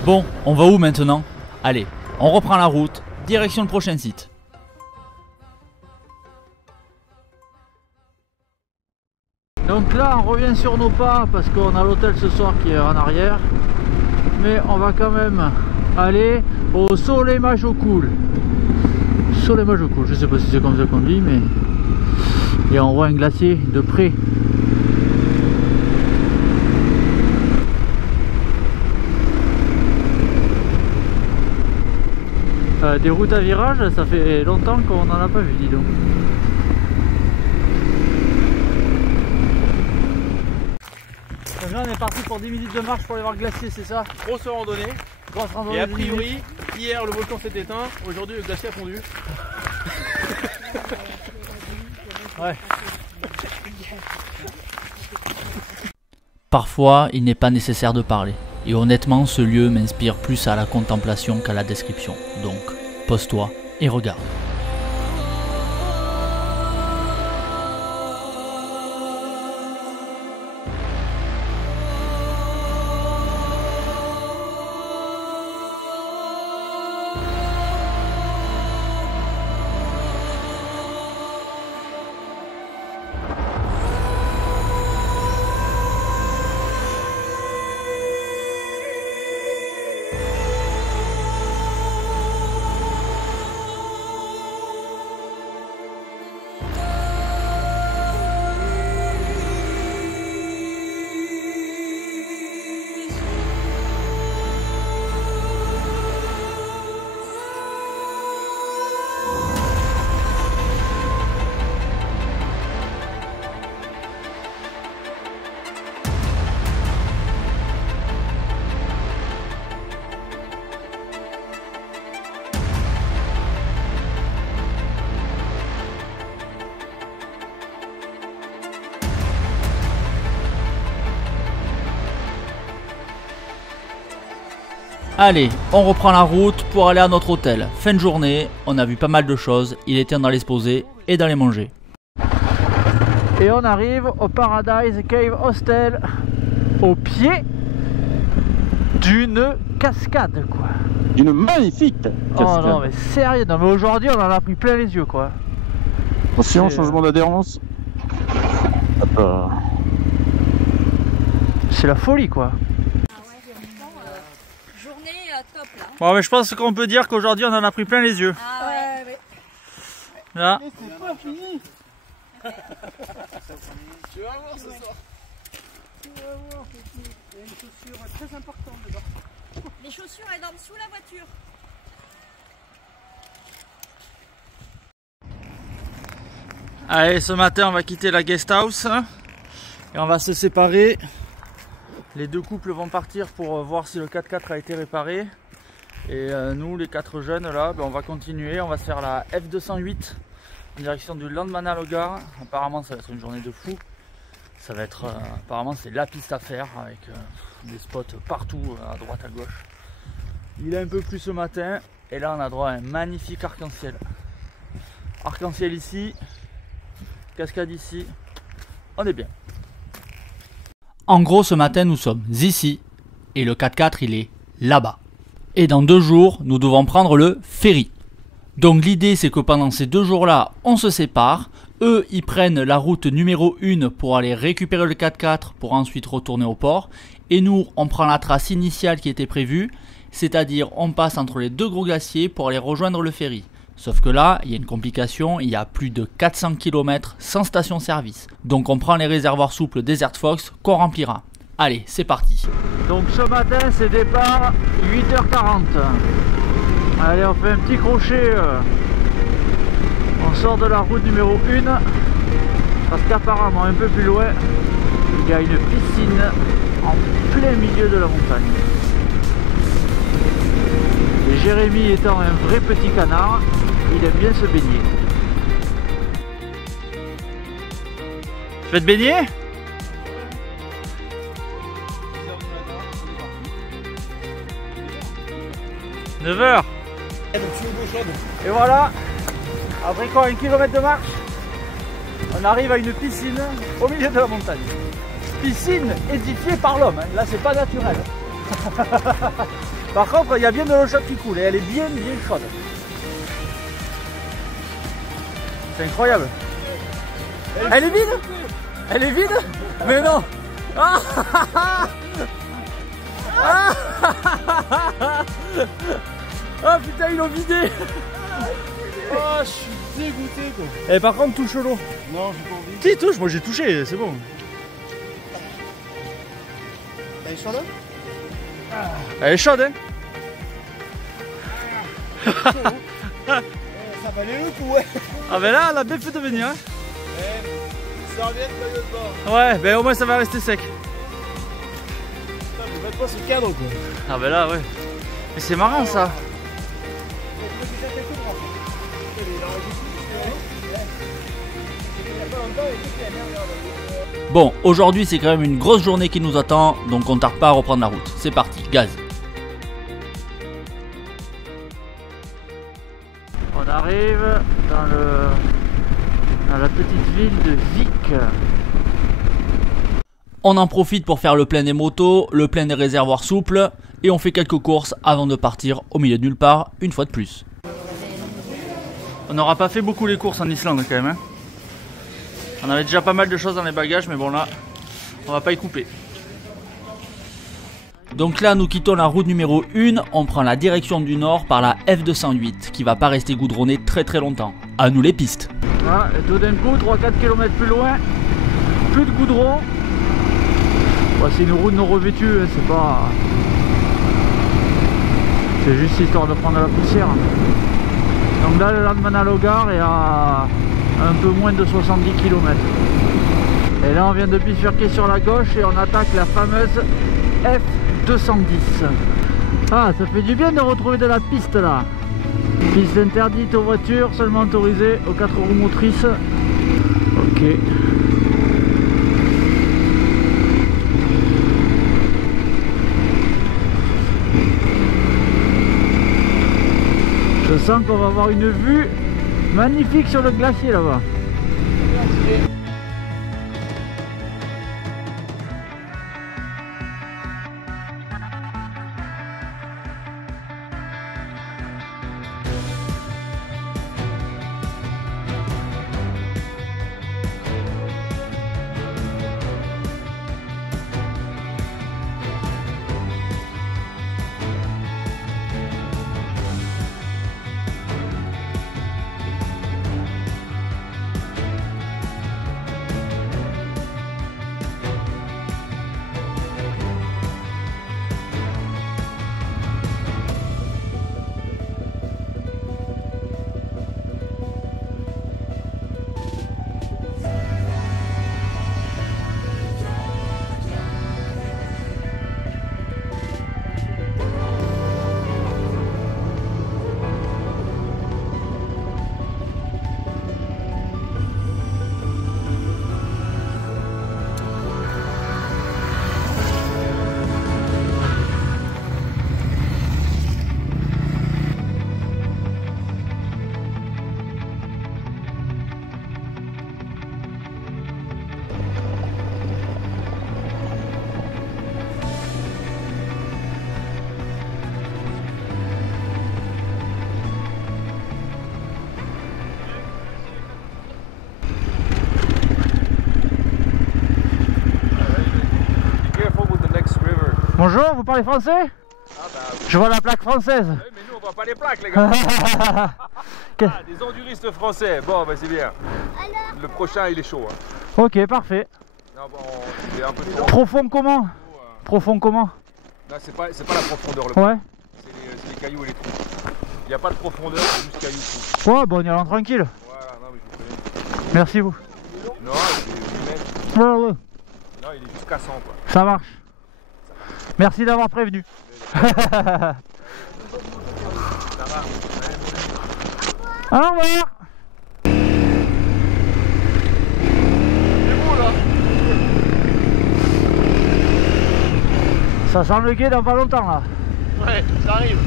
Bon, on va où maintenant? Allez, on reprend la route, direction le prochain site. Donc là on revient sur nos pas parce qu'on a l'hôtel ce soir qui est en arrière. Mais on va quand même aller au Soleimajökull. Soleimajökull, je sais pas si c'est comme ça qu'on dit, mais... Et on voit un glacier de près. Des routes à virage, ça fait longtemps qu'on n'en a pas vu, dis donc. Donc là on est parti pour 10 minutes de marche pour aller voir le glacier, c'est ça? Grosse randonnée. Grosse randonnée. Et a priori, hier le volcan s'est éteint, aujourd'hui le glacier a fondu. Ouais. Parfois, il n'est pas nécessaire de parler. Et honnêtement, ce lieu m'inspire plus à la contemplation qu'à la description. Donc, pose-toi et regarde. Allez, on reprend la route pour aller à notre hôtel. Fin de journée, on a vu pas mal de choses, il est temps d'aller se poser et d'aller manger. Et on arrive au Paradise Cave Hostel, au pied d'une cascade, quoi. D'une magnifique cascade. Oh non mais sérieux, non mais aujourd'hui on en a pris plein les yeux, quoi. Attention, changement d'adhérence. C'est la folie, quoi. Top, là. Bon, mais je pense qu'on peut dire qu'aujourd'hui on en a pris plein les yeux. Ah ouais, ouais. Là. C'est pas fini. Tu vas voir ce soir. Tu vas voir, il y a une chaussure très importante dedans. Les chaussures elles dorment sous la voiture. Allez, ce matin on va quitter la guest house et on va se séparer Les deux couples vont partir pour voir si le 4x4 a été réparé. Et nous, les 4 jeunes, là, on va continuer. On va se faire la F208 en direction du Landmannalaugar. Apparemment, ça va être une journée de fou. Ça va être, apparemment, c'est la piste à faire avec des spots partout, à droite, à gauche. Il a un peu plu ce matin. Et là, on a droit à un magnifique arc-en-ciel. Arc-en-ciel ici, cascade ici. On est bien. En gros, ce matin, nous sommes ici et le 4x4, il est là-bas. Et dans 2 jours, nous devons prendre le ferry. Donc l'idée, c'est que pendant ces 2 jours-là, on se sépare. Eux, ils prennent la route numéro 1 pour aller récupérer le 4x4 pour ensuite retourner au port. Et nous, on prend la trace initiale qui était prévue, c'est-à-dire on passe entre les 2 gros glaciers pour aller rejoindre le ferry. Sauf que là, il y a une complication, il y a plus de 400 km sans station-service. Donc on prend les réservoirs souples Desert Fox qu'on remplira. Allez, c'est parti. Donc ce matin, c'est départ 8h40. Allez, on fait un petit crochet. On sort de la route numéro 1. Parce qu'apparemment, un peu plus loin, il y a une piscine en plein milieu de la montagne. Et Jérémy étant un vrai petit canard, il aime bien se baigner. Tu vas te baigner ? 9h. Et voilà, après quoi, 1 km de marche, on arrive à une piscine au milieu de la montagne. Piscine édifiée par l'homme, hein. Là c'est pas naturel. Par contre, il y a bien de l'eau chaude qui coule et elle est bien chaude. C'est incroyable. Elle est vide? Elle est vide? Mais non. Ah oh putain, ils l'ont vidé. Oh, je suis dégoûté quoi. Et par contre, touche l'eau. Non, j'ai pas envie. Si, touche, moi j'ai touché, c'est bon. Elle est chaude là? Elle est chaude, hein. Ça valait le coup, ouais. Ah ben là, elle a bien fait de venir, hein. Serviette, maillot de bord. Ouais, ben au moins ça va rester sec. Putain, mais faites pas ce cadre quoi. Ah ben là, ouais. Mais c'est marrant ça. Bon, aujourd'hui c'est quand même une grosse journée qui nous attend, donc on tarde pas à reprendre la route. C'est parti, gaz. On arrive dans la petite ville de Vic. On en profite pour faire le plein des motos, le plein des réservoirs souples, et on fait quelques courses avant de partir au milieu de nulle part, une fois de plus. On n'aura pas fait beaucoup les courses en Islande quand même, hein. On avait déjà pas mal de choses dans les bagages, mais bon là, on va pas y couper. Donc là, nous quittons la route numéro 1, on prend la direction du nord par la F208, qui va pas rester goudronnée très longtemps. À nous les pistes. Voilà, et tout d'un coup, 3-4 km plus loin, plus de goudron. Bon, c'est une route non revêtue, c'est pas... C'est juste histoire de prendre la poussière. Donc là, le Landmannalaugar est à un peu moins de 70 km. Et là, on vient de bifurquer sur la gauche et on attaque la fameuse F210. Ah, ça fait du bien de retrouver de la piste là. Piste interdite aux voitures, seulement autorisée aux 4 roues motrices. Ok. Je sens qu'on va avoir une vue magnifique sur le glacier là-bas. Bonjour, vous parlez français? Ah bah oui. Je vois la plaque française. Oui, mais nous on voit pas les plaques les gars. Ah, des enduristes français, bon bah c'est bien. Le prochain il est chaud. Hein. Ok, parfait. Non, bon, c'est un peu trop. Profond comment? Profond comment? Là c'est pas la profondeur le Ouais. C'est les cailloux et les trous. Il n'y a pas de profondeur, c'est juste cailloux trous. Ouais, bon on y allant tranquille. Voilà, non mais je vous connais. Merci vous. Non, c'est Ouais, ouais. non, il est juste cassant quoi. Ça marche. Merci d'avoir prévenu. Ça va. Au revoir. Ça sent le guet dans pas longtemps là. Ouais, ça arrive.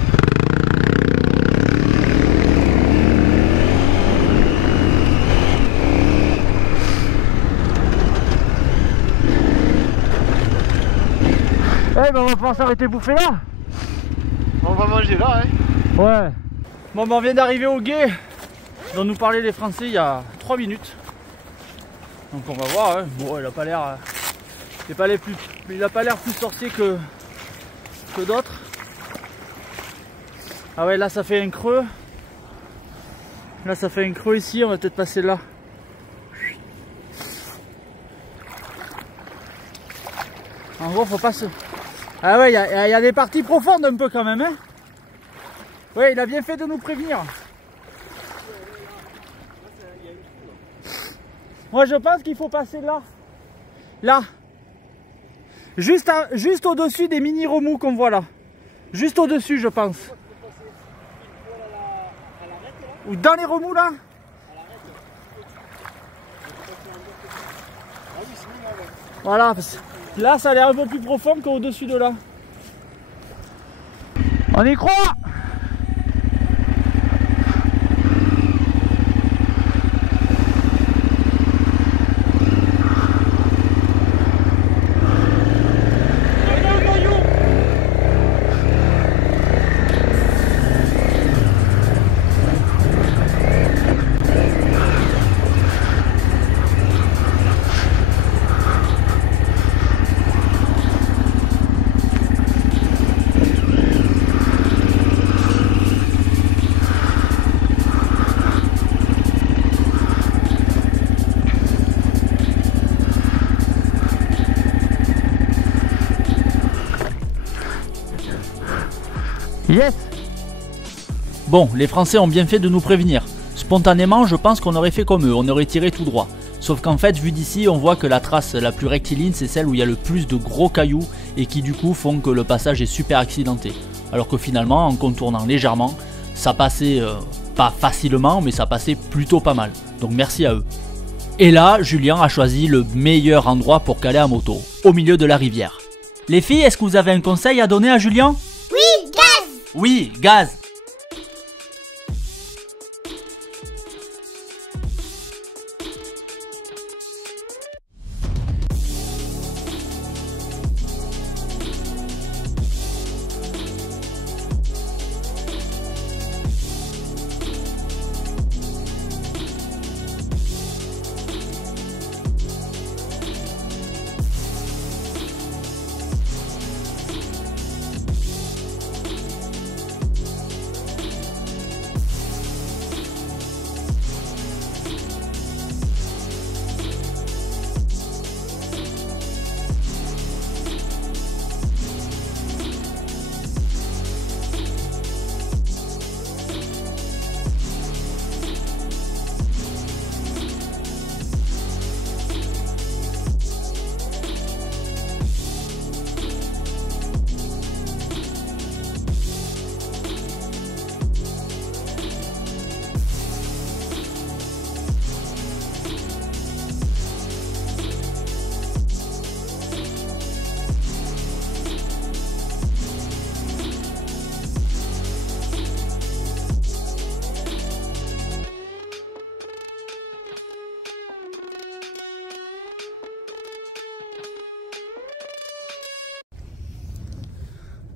Eh ben on va pouvoir s'arrêter bouffer là. On va manger là, hein. Ouais. Bon ben on vient d'arriver au gué dont nous parlaient les Français il y a 3 minutes. Donc on va voir, hein. Bon il a pas l'air. Il a pas l'air plus sorcier que d'autres. Ah ouais là ça fait un creux. Là ça fait un creux ici, on va peut-être passer là. En gros faut pas se... Ah ouais il y a des parties profondes un peu quand même hein. Ouais il a bien fait de nous prévenir. Moi je pense qu'il faut passer là. Là. Juste au-dessus des mini remous qu'on voit là. Juste au-dessus je pense. Ou dans les remous là. Voilà, parce que là ça a l'air un peu plus profond qu'au-dessus de là. On y croit! Yes! Bon, les Français ont bien fait de nous prévenir. Spontanément, je pense qu'on aurait fait comme eux, on aurait tiré tout droit. Sauf qu'en fait, vu d'ici, on voit que la trace la plus rectiligne, c'est celle où il y a le plus de gros cailloux et qui du coup font que le passage est super accidenté. Alors que finalement, en contournant légèrement, ça passait pas facilement, mais ça passait plutôt pas mal. Donc merci à eux. Et là, Julien a choisi le meilleur endroit pour caler à moto, au milieu de la rivière. Les filles, est-ce que vous avez un conseil à donner à Julien? Oui, gaz! Oui, gaz!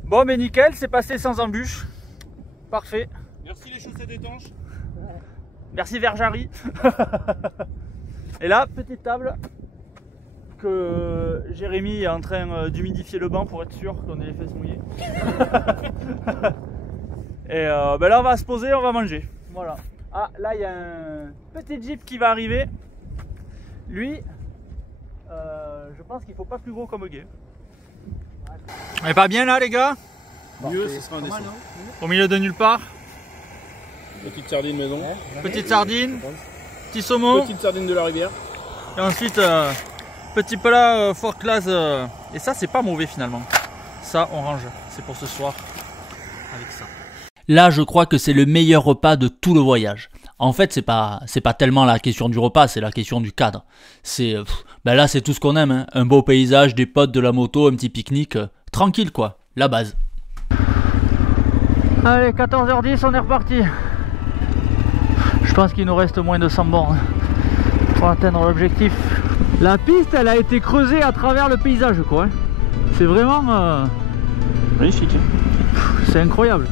Bon mais nickel, c'est passé sans embûche. Parfait. Merci les chaussettes étanches. Merci Verjari. Et là, petite table que Jérémy est en train d'humidifier le banc pour être sûr qu'on ait les fesses mouillées. Et ben là on va se poser, on va manger. Voilà. Ah là il y a un petit Jeep qui va arriver. Lui, je pense qu'il faut pas plus gros comme Gué. On est pas bien là les gars? Mieux, ce sera un dessin. Au milieu de nulle part. Petite sardine maison. Petite sardine, petit saumon. Petite sardine de la rivière. Et ensuite, petit plat fort classe. Et ça, c'est pas mauvais finalement. Ça, on range. C'est pour ce soir. Avec ça. Là, je crois que c'est le meilleur repas de tout le voyage. En fait, c'est pas tellement la question du repas, c'est la question du cadre. Ben là, c'est tout ce qu'on aime. Hein. Un beau paysage, des potes, de la moto, un petit pique-nique. Tranquille quoi, la base. Allez, 14h10, on est reparti. Je pense qu'il nous reste moins de 100 bornes pour atteindre l'objectif. La piste, elle a été creusée à travers le paysage, quoi. C'est vraiment magnifique. C'est incroyable.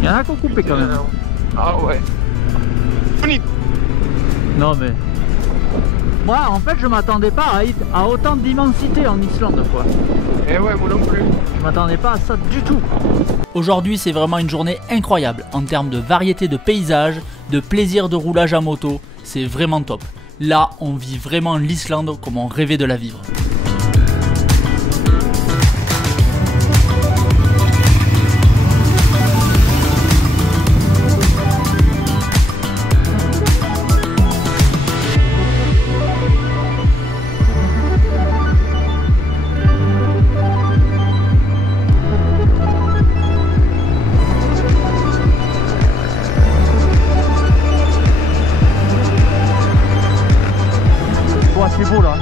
Il y en a qui ont coupé quand même. Ah ouais. Non mais... Moi, en fait, je m'attendais pas à autant d'immensité en Islande, quoi. Et ouais, moi non plus. Je m'attendais pas à ça du tout. Aujourd'hui, c'est vraiment une journée incroyable en termes de variété de paysages, de plaisir de roulage à moto. C'est vraiment top. Là, on vit vraiment l'Islande comme on rêvait de la vivre. C'est beau là.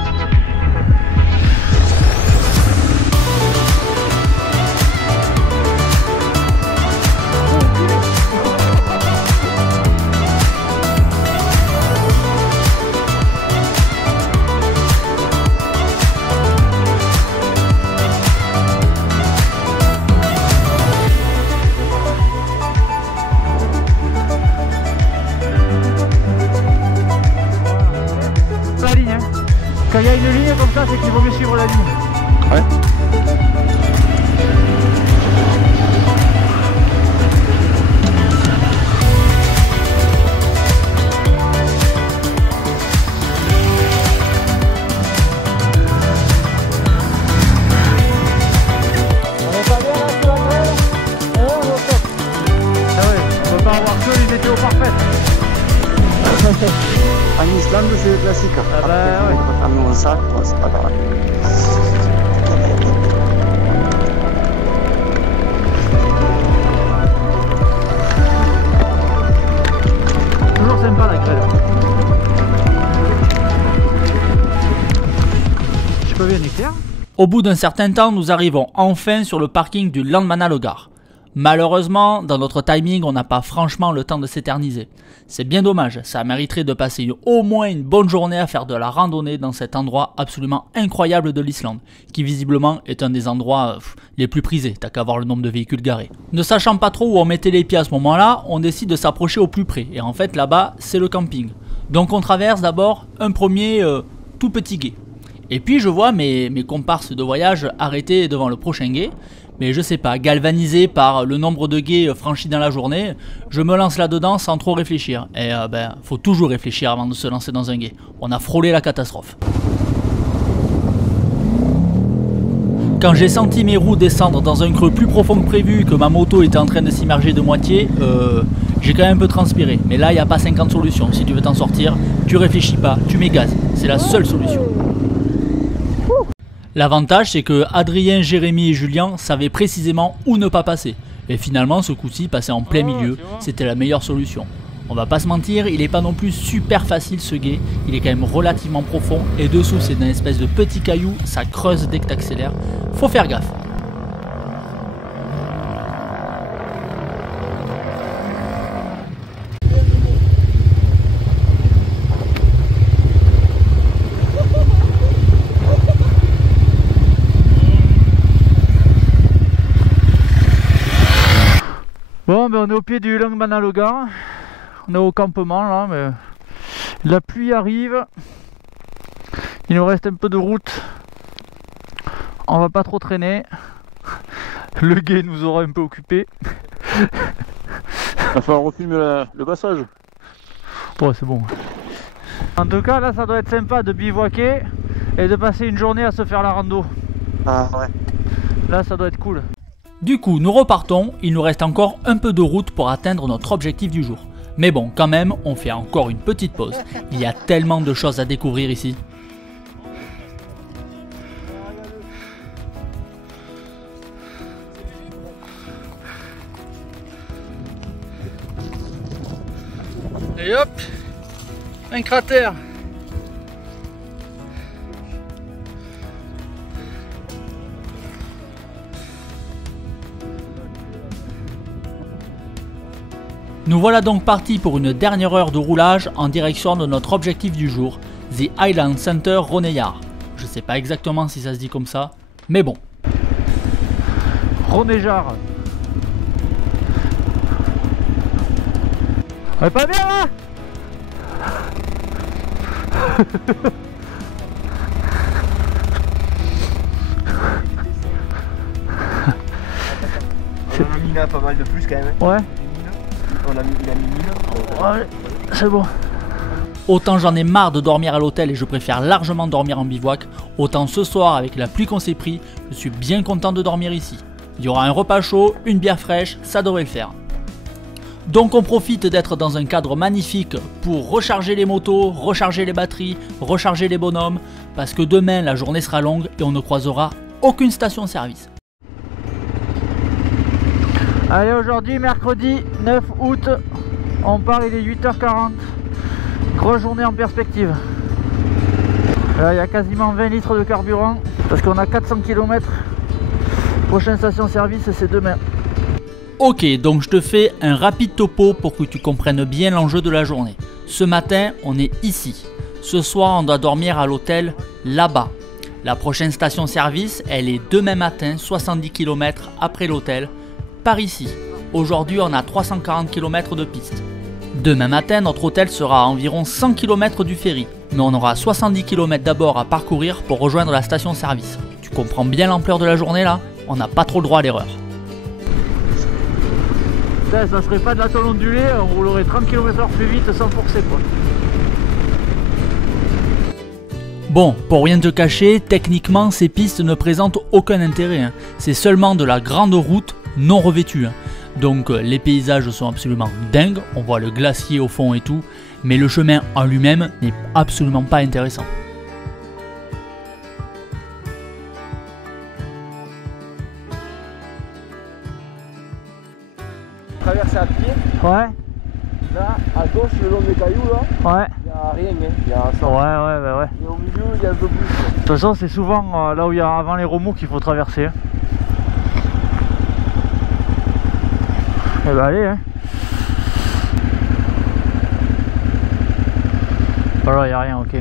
La ligne, hein. Quand il y a une ligne comme ça, c'est qu'il vaut mieux suivre la ligne. Ouais. On est pas bien là sur la grève? On est au top. Ah ouais, on peut pas avoir que les météos parfaites. En Islande, c'est le classique. Ah bah ouais. Ah non, ça, c'est pas grave. Toujours sympa la grêle. Je peux bien écrire. Au bout d'un certain temps, nous arrivons enfin sur le parking du Landmannalaugar. Malheureusement, dans notre timing, on n'a pas franchement le temps de s'éterniser. C'est bien dommage, ça mériterait de passer au moins une bonne journée à faire de la randonnée dans cet endroit absolument incroyable de l'Islande, qui visiblement est un des endroits les plus prisés, t'as qu'à voir le nombre de véhicules garés. Ne sachant pas trop où on mettait les pieds à ce moment-là, on décide de s'approcher au plus près, et en fait là-bas, c'est le camping. Donc on traverse d'abord un premier tout petit gué. Et puis je vois mes comparses de voyage arrêtés devant le prochain gué, mais je sais pas, galvanisé par le nombre de gués franchis dans la journée, je me lance là-dedans sans trop réfléchir. Et faut toujours réfléchir avant de se lancer dans un gué. On a frôlé la catastrophe. Quand j'ai senti mes roues descendre dans un creux plus profond que prévu, que ma moto était en train de s'immerger de moitié, j'ai quand même un peu transpiré. Mais là, il n'y a pas 50 solutions. Si tu veux t'en sortir, tu réfléchis pas, tu mets gaz. C'est la seule solution. L'avantage, c'est que Adrien, Jérémy et Julien savaient précisément où ne pas passer. Et finalement, ce coup-ci, passer en plein milieu, c'était la meilleure solution. On va pas se mentir, il est pas non plus super facile ce gué, il est quand même relativement profond, et dessous c'est une espèce de petit caillou, ça creuse dès que t'accélères. Faut faire gaffe. Bon, ben on est au pied du Landmannalaugar, on est au campement là, mais la pluie arrive, Il nous reste un peu de route. On va pas trop traîner. Le guet nous aura un peu occupé. Il va falloir refilmer le passage. Ouais, c'est bon. En tout cas, là, ça doit être sympa de bivouaquer et de passer une journée à se faire la rando. Ah ouais. Là, ça doit être cool. Du coup, nous repartons. Il nous reste encore un peu de route pour atteindre notre objectif du jour. Mais bon, quand même, on fait encore une petite pause. Il y a tellement de choses à découvrir ici. Et hop, un cratère. Nous voilà donc partis pour une dernière heure de roulage en direction de notre objectif du jour, The Highland Center Roneyard. Je sais pas exactement si ça se dit comme ça, mais bon. Roneyard. On est pas bien là. On a mis là pas mal de plus quand même. Ouais. Il a mis 1000. Ouais, c'est bon. Autant j'en ai marre de dormir à l'hôtel et je préfère largement dormir en bivouac, autant ce soir avec la pluie qu'on s'est pris, je suis bien content de dormir ici. Il y aura un repas chaud, une bière fraîche, ça devrait le faire. Donc on profite d'être dans un cadre magnifique pour recharger les motos, recharger les batteries, recharger les bonhommes, parce que demain la journée sera longue et on ne croisera aucune station-service. Allez, aujourd'hui mercredi 9 août, on part, il est 8h40, grosse journée en perspective. Là il y a quasiment 20 litres de carburant, parce qu'on a 400 km, prochaine station-service c'est demain. Ok, donc je te fais un rapide topo pour que tu comprennes bien l'enjeu de la journée. Ce matin, on est ici. Ce soir, on doit dormir à l'hôtel là-bas. La prochaine station-service, elle est demain matin, 70 km après l'hôtel, par ici. Aujourd'hui, on a 340 km de piste. Demain matin, notre hôtel sera à environ 100 km du ferry, mais on aura 70 km d'abord à parcourir pour rejoindre la station-service. Tu comprends bien l'ampleur de la journée là? On n'a pas trop le droit à l'erreur. Ça serait pas de la tôle ondulée, on roulerait 30 km/h plus vite sans forcer quoi. Bon, pour rien te cacher, techniquement ces pistes ne présentent aucun intérêt, hein. C'est seulement de la grande route non revêtue, hein. Donc les paysages sont absolument dingues, on voit le glacier au fond et tout, mais le chemin en lui-même n'est absolument pas intéressant. Traverser à pied. Ouais. Là, à gauche, le long des cailloux, là, Ouais. il n'y a rien, hein. Il y a ça. Ouais. Et au milieu, il y a un peu plus. De toute façon, c'est souvent là où il y a avant les remous qu'il faut traverser. Hein. Eh ben allez, hein. Voilà, il n'y a rien, ok.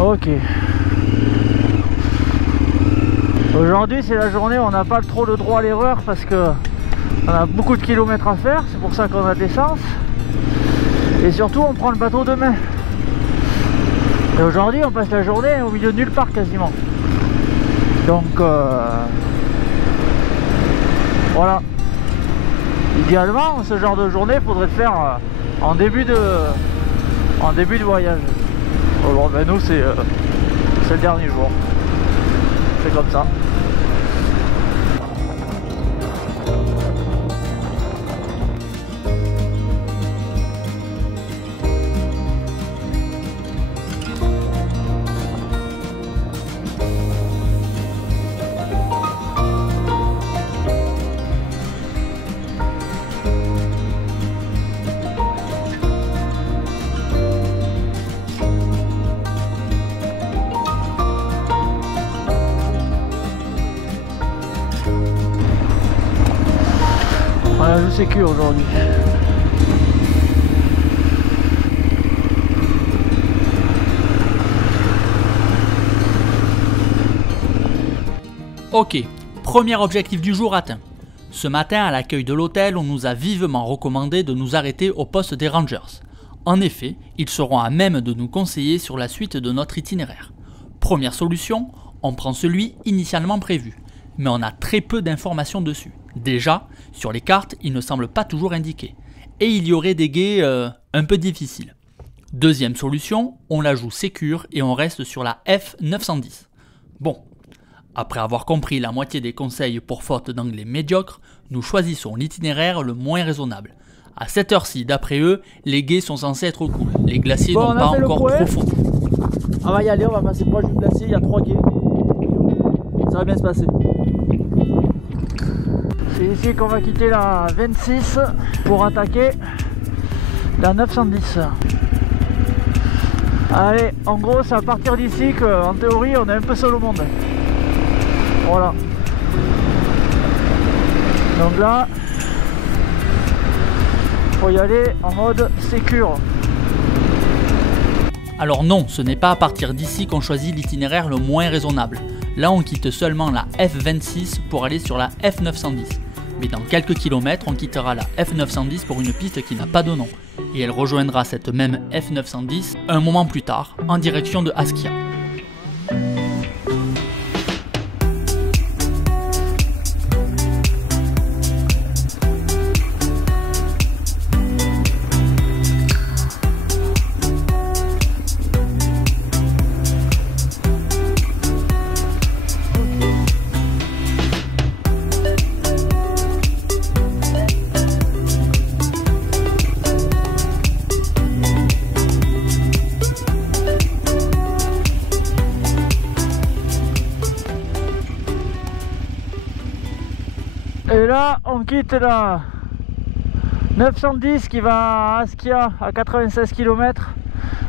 Ok. Aujourd'hui c'est la journée où on n'a pas trop le droit à l'erreur parce que on a beaucoup de kilomètres à faire, c'est pour ça qu'on a de l'essence. Et surtout on prend le bateau demain. Et aujourd'hui on passe la journée au milieu de nulle part quasiment. Donc voilà. Idéalement ce genre de journée faudrait le faire en début de voyage. Alors ben nous c'est le dernier jour. C'est comme ça. Voilà, je sais que aujourd'hui. Ok, premier objectif du jour atteint. Ce matin, à l'accueil de l'hôtel, on nous a vivement recommandé de nous arrêter au poste des Rangers. En effet, ils seront à même de nous conseiller sur la suite de notre itinéraire. Première solution, on prend celui initialement prévu, mais on a très peu d'informations dessus. Déjà, sur les cartes, il ne semble pas toujours indiqué, et il y aurait des guets un peu difficiles. Deuxième solution, on la joue sécure et on reste sur la F910. Bon, après avoir compris la moitié des conseils pour faute d'anglais médiocre, nous choisissons l'itinéraire le moins raisonnable. À cette heure-ci, d'après eux, les guets sont censés être cool. Les glaciers n'ont pas encore profond. On va y aller, on va passer proche du glacier, il y a 3 guets. Ça va bien se passer. C'est ici qu'on va quitter la 26 pour attaquer la 910. Allez, en gros, c'est à partir d'ici qu'en théorie, on est un peu seul au monde. Voilà. Donc là, faut y aller en mode sécure. Alors non, ce n'est pas à partir d'ici qu'on choisit l'itinéraire le moins raisonnable. Là, on quitte seulement la F26 pour aller sur la F910. Mais dans quelques kilomètres, on quittera la F910 pour une piste qui n'a pas de nom. Et elle rejoindra cette même F910 un moment plus tard, en direction de Askia. Et là, on quitte la 910 qui va à Askia à 96 km.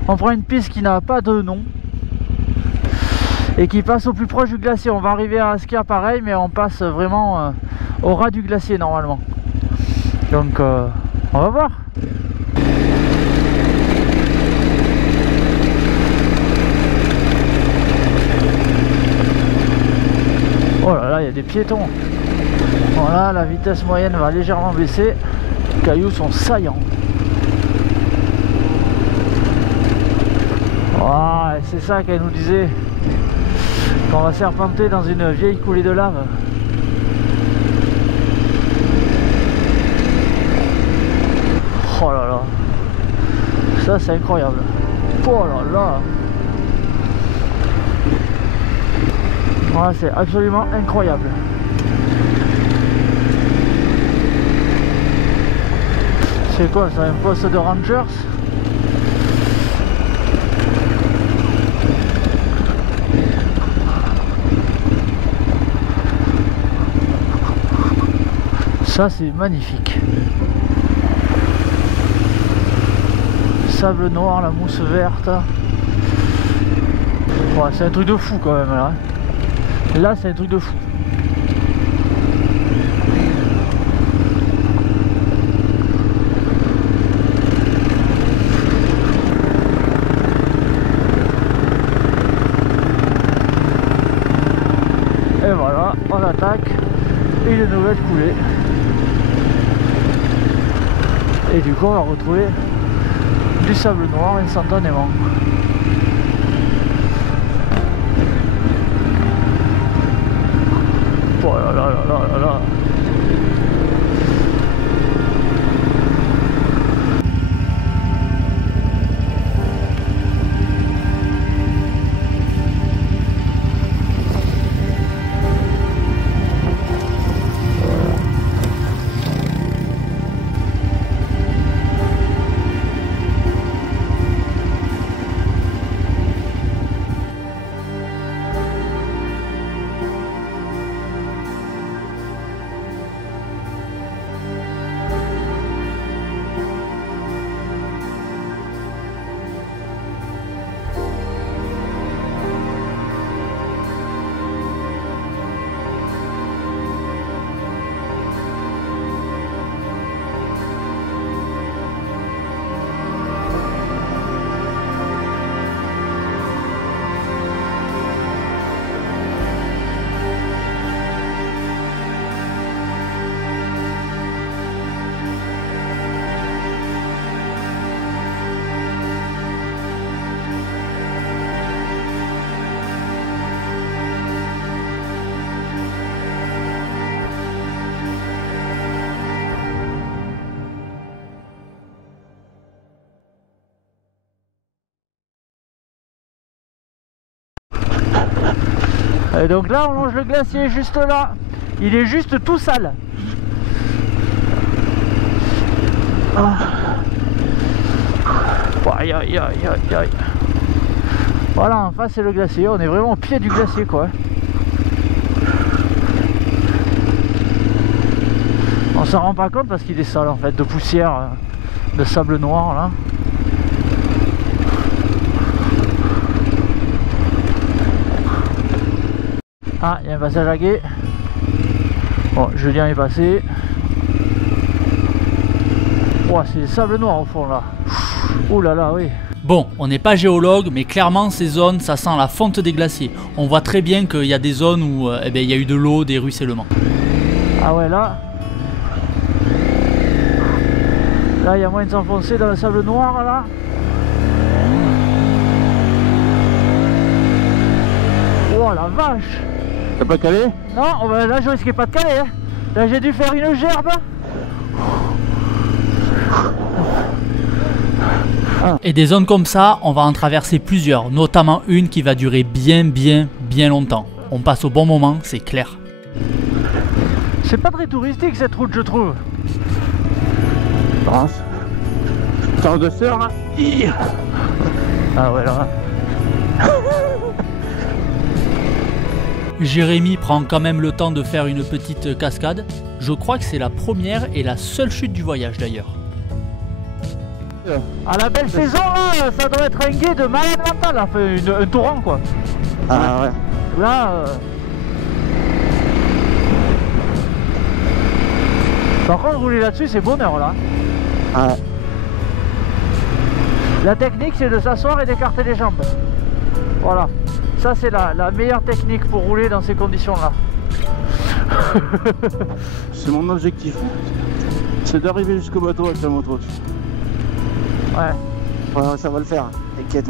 On prend une piste qui n'a pas de nom et qui passe au plus proche du glacier. On va arriver à Askia pareil, mais on passe vraiment au ras du glacier normalement. Donc, on va voir. Oh là là, il y a des piétons. Voilà, la vitesse moyenne va légèrement baisser. Les cailloux sont saillants. Ah, c'est ça qu'elle nous disait. Qu'on va serpenter dans une vieille coulée de lave. Oh là là. Ça, c'est incroyable. Oh là là. Voilà, c'est absolument incroyable. C'est quoi, c'est un poste de Rangers? Ça, c'est magnifique. Sable noir, la mousse verte. Ouais, c'est un truc de fou quand même là. Là, c'est un truc de fou. Et voilà, on attaque une nouvelle coulée. Et du coup, on va retrouver du sable noir instantanément. Oh là là là là là là. Et donc là on longe le glacier juste là. Il est juste tout sale. Ah. Aïe aïe aïe aïe aïe. Voilà, en face c'est le glacier, on est vraiment au pied du glacier quoi. On s'en rend pas compte parce qu'il est sale en fait, de poussière, de sable noir là. Ah, il y a un passage à gué. Bon, Julien est passé. Oh, c'est le sable noir au fond là. Ouh là là, oui. Bon, on n'est pas géologue, mais clairement ces zones, ça sent la fonte des glaciers. On voit très bien qu'il y a des zones où eh ben, il y a eu de l'eau, des ruissellements. Ah ouais, là il y a moyen de s'enfoncer dans le sable noir là. Oh la vache. T'as pas calé? Non, oh, bah, là je risquais pas de caler. Hein. Là j'ai dû faire une gerbe. Et des zones comme ça, on va en traverser plusieurs, notamment une qui va durer bien longtemps. On passe au bon moment, c'est clair. C'est pas très touristique cette route, je trouve. Sors de sœur là. Ah ouais là. Jérémy prend quand même le temps de faire une petite cascade. Je crois que c'est la première et la seule chute du voyage d'ailleurs. À la belle saison là, ça doit être un gué de malade mental, enfin un torrent quoi. Ah ouais. Là Par contre rouler là-dessus c'est bonheur là. Ouais. La technique c'est de s'asseoir et d'écarter les jambes. Voilà. Ça c'est la meilleure technique pour rouler dans ces conditions là. C'est mon objectif. C'est d'arriver jusqu'au bateau avec la moto. Ouais, ça va le faire, t'inquiète.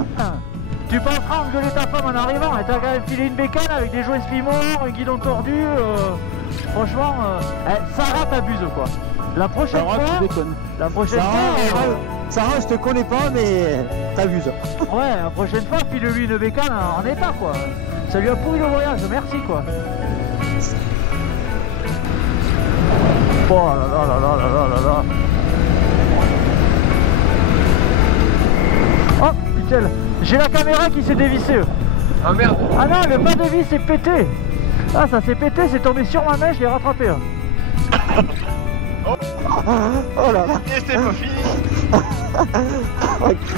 Tu penseras engueuler ta femme en arrivant et t'as quand même filé une bécane avec des joints spimors, un guidon tordu. Franchement, Sarah t'abuse quoi. La prochaine fois. La prochaine fois. Sarah, je te connais pas, mais t'abuses. Ouais, la prochaine fois, file-lui une bécane en état quoi. Ça lui a pourri le voyage, merci quoi. Oh là là là là là là là. Oh putain, j'ai la caméra qui s'est dévissée. Ah merde. Ah non, le pas de vis est pété. Ah ça s'est pété, c'est tombé sur ma main, je l'ai rattrapé. Oh là là. Et c'est pas fini.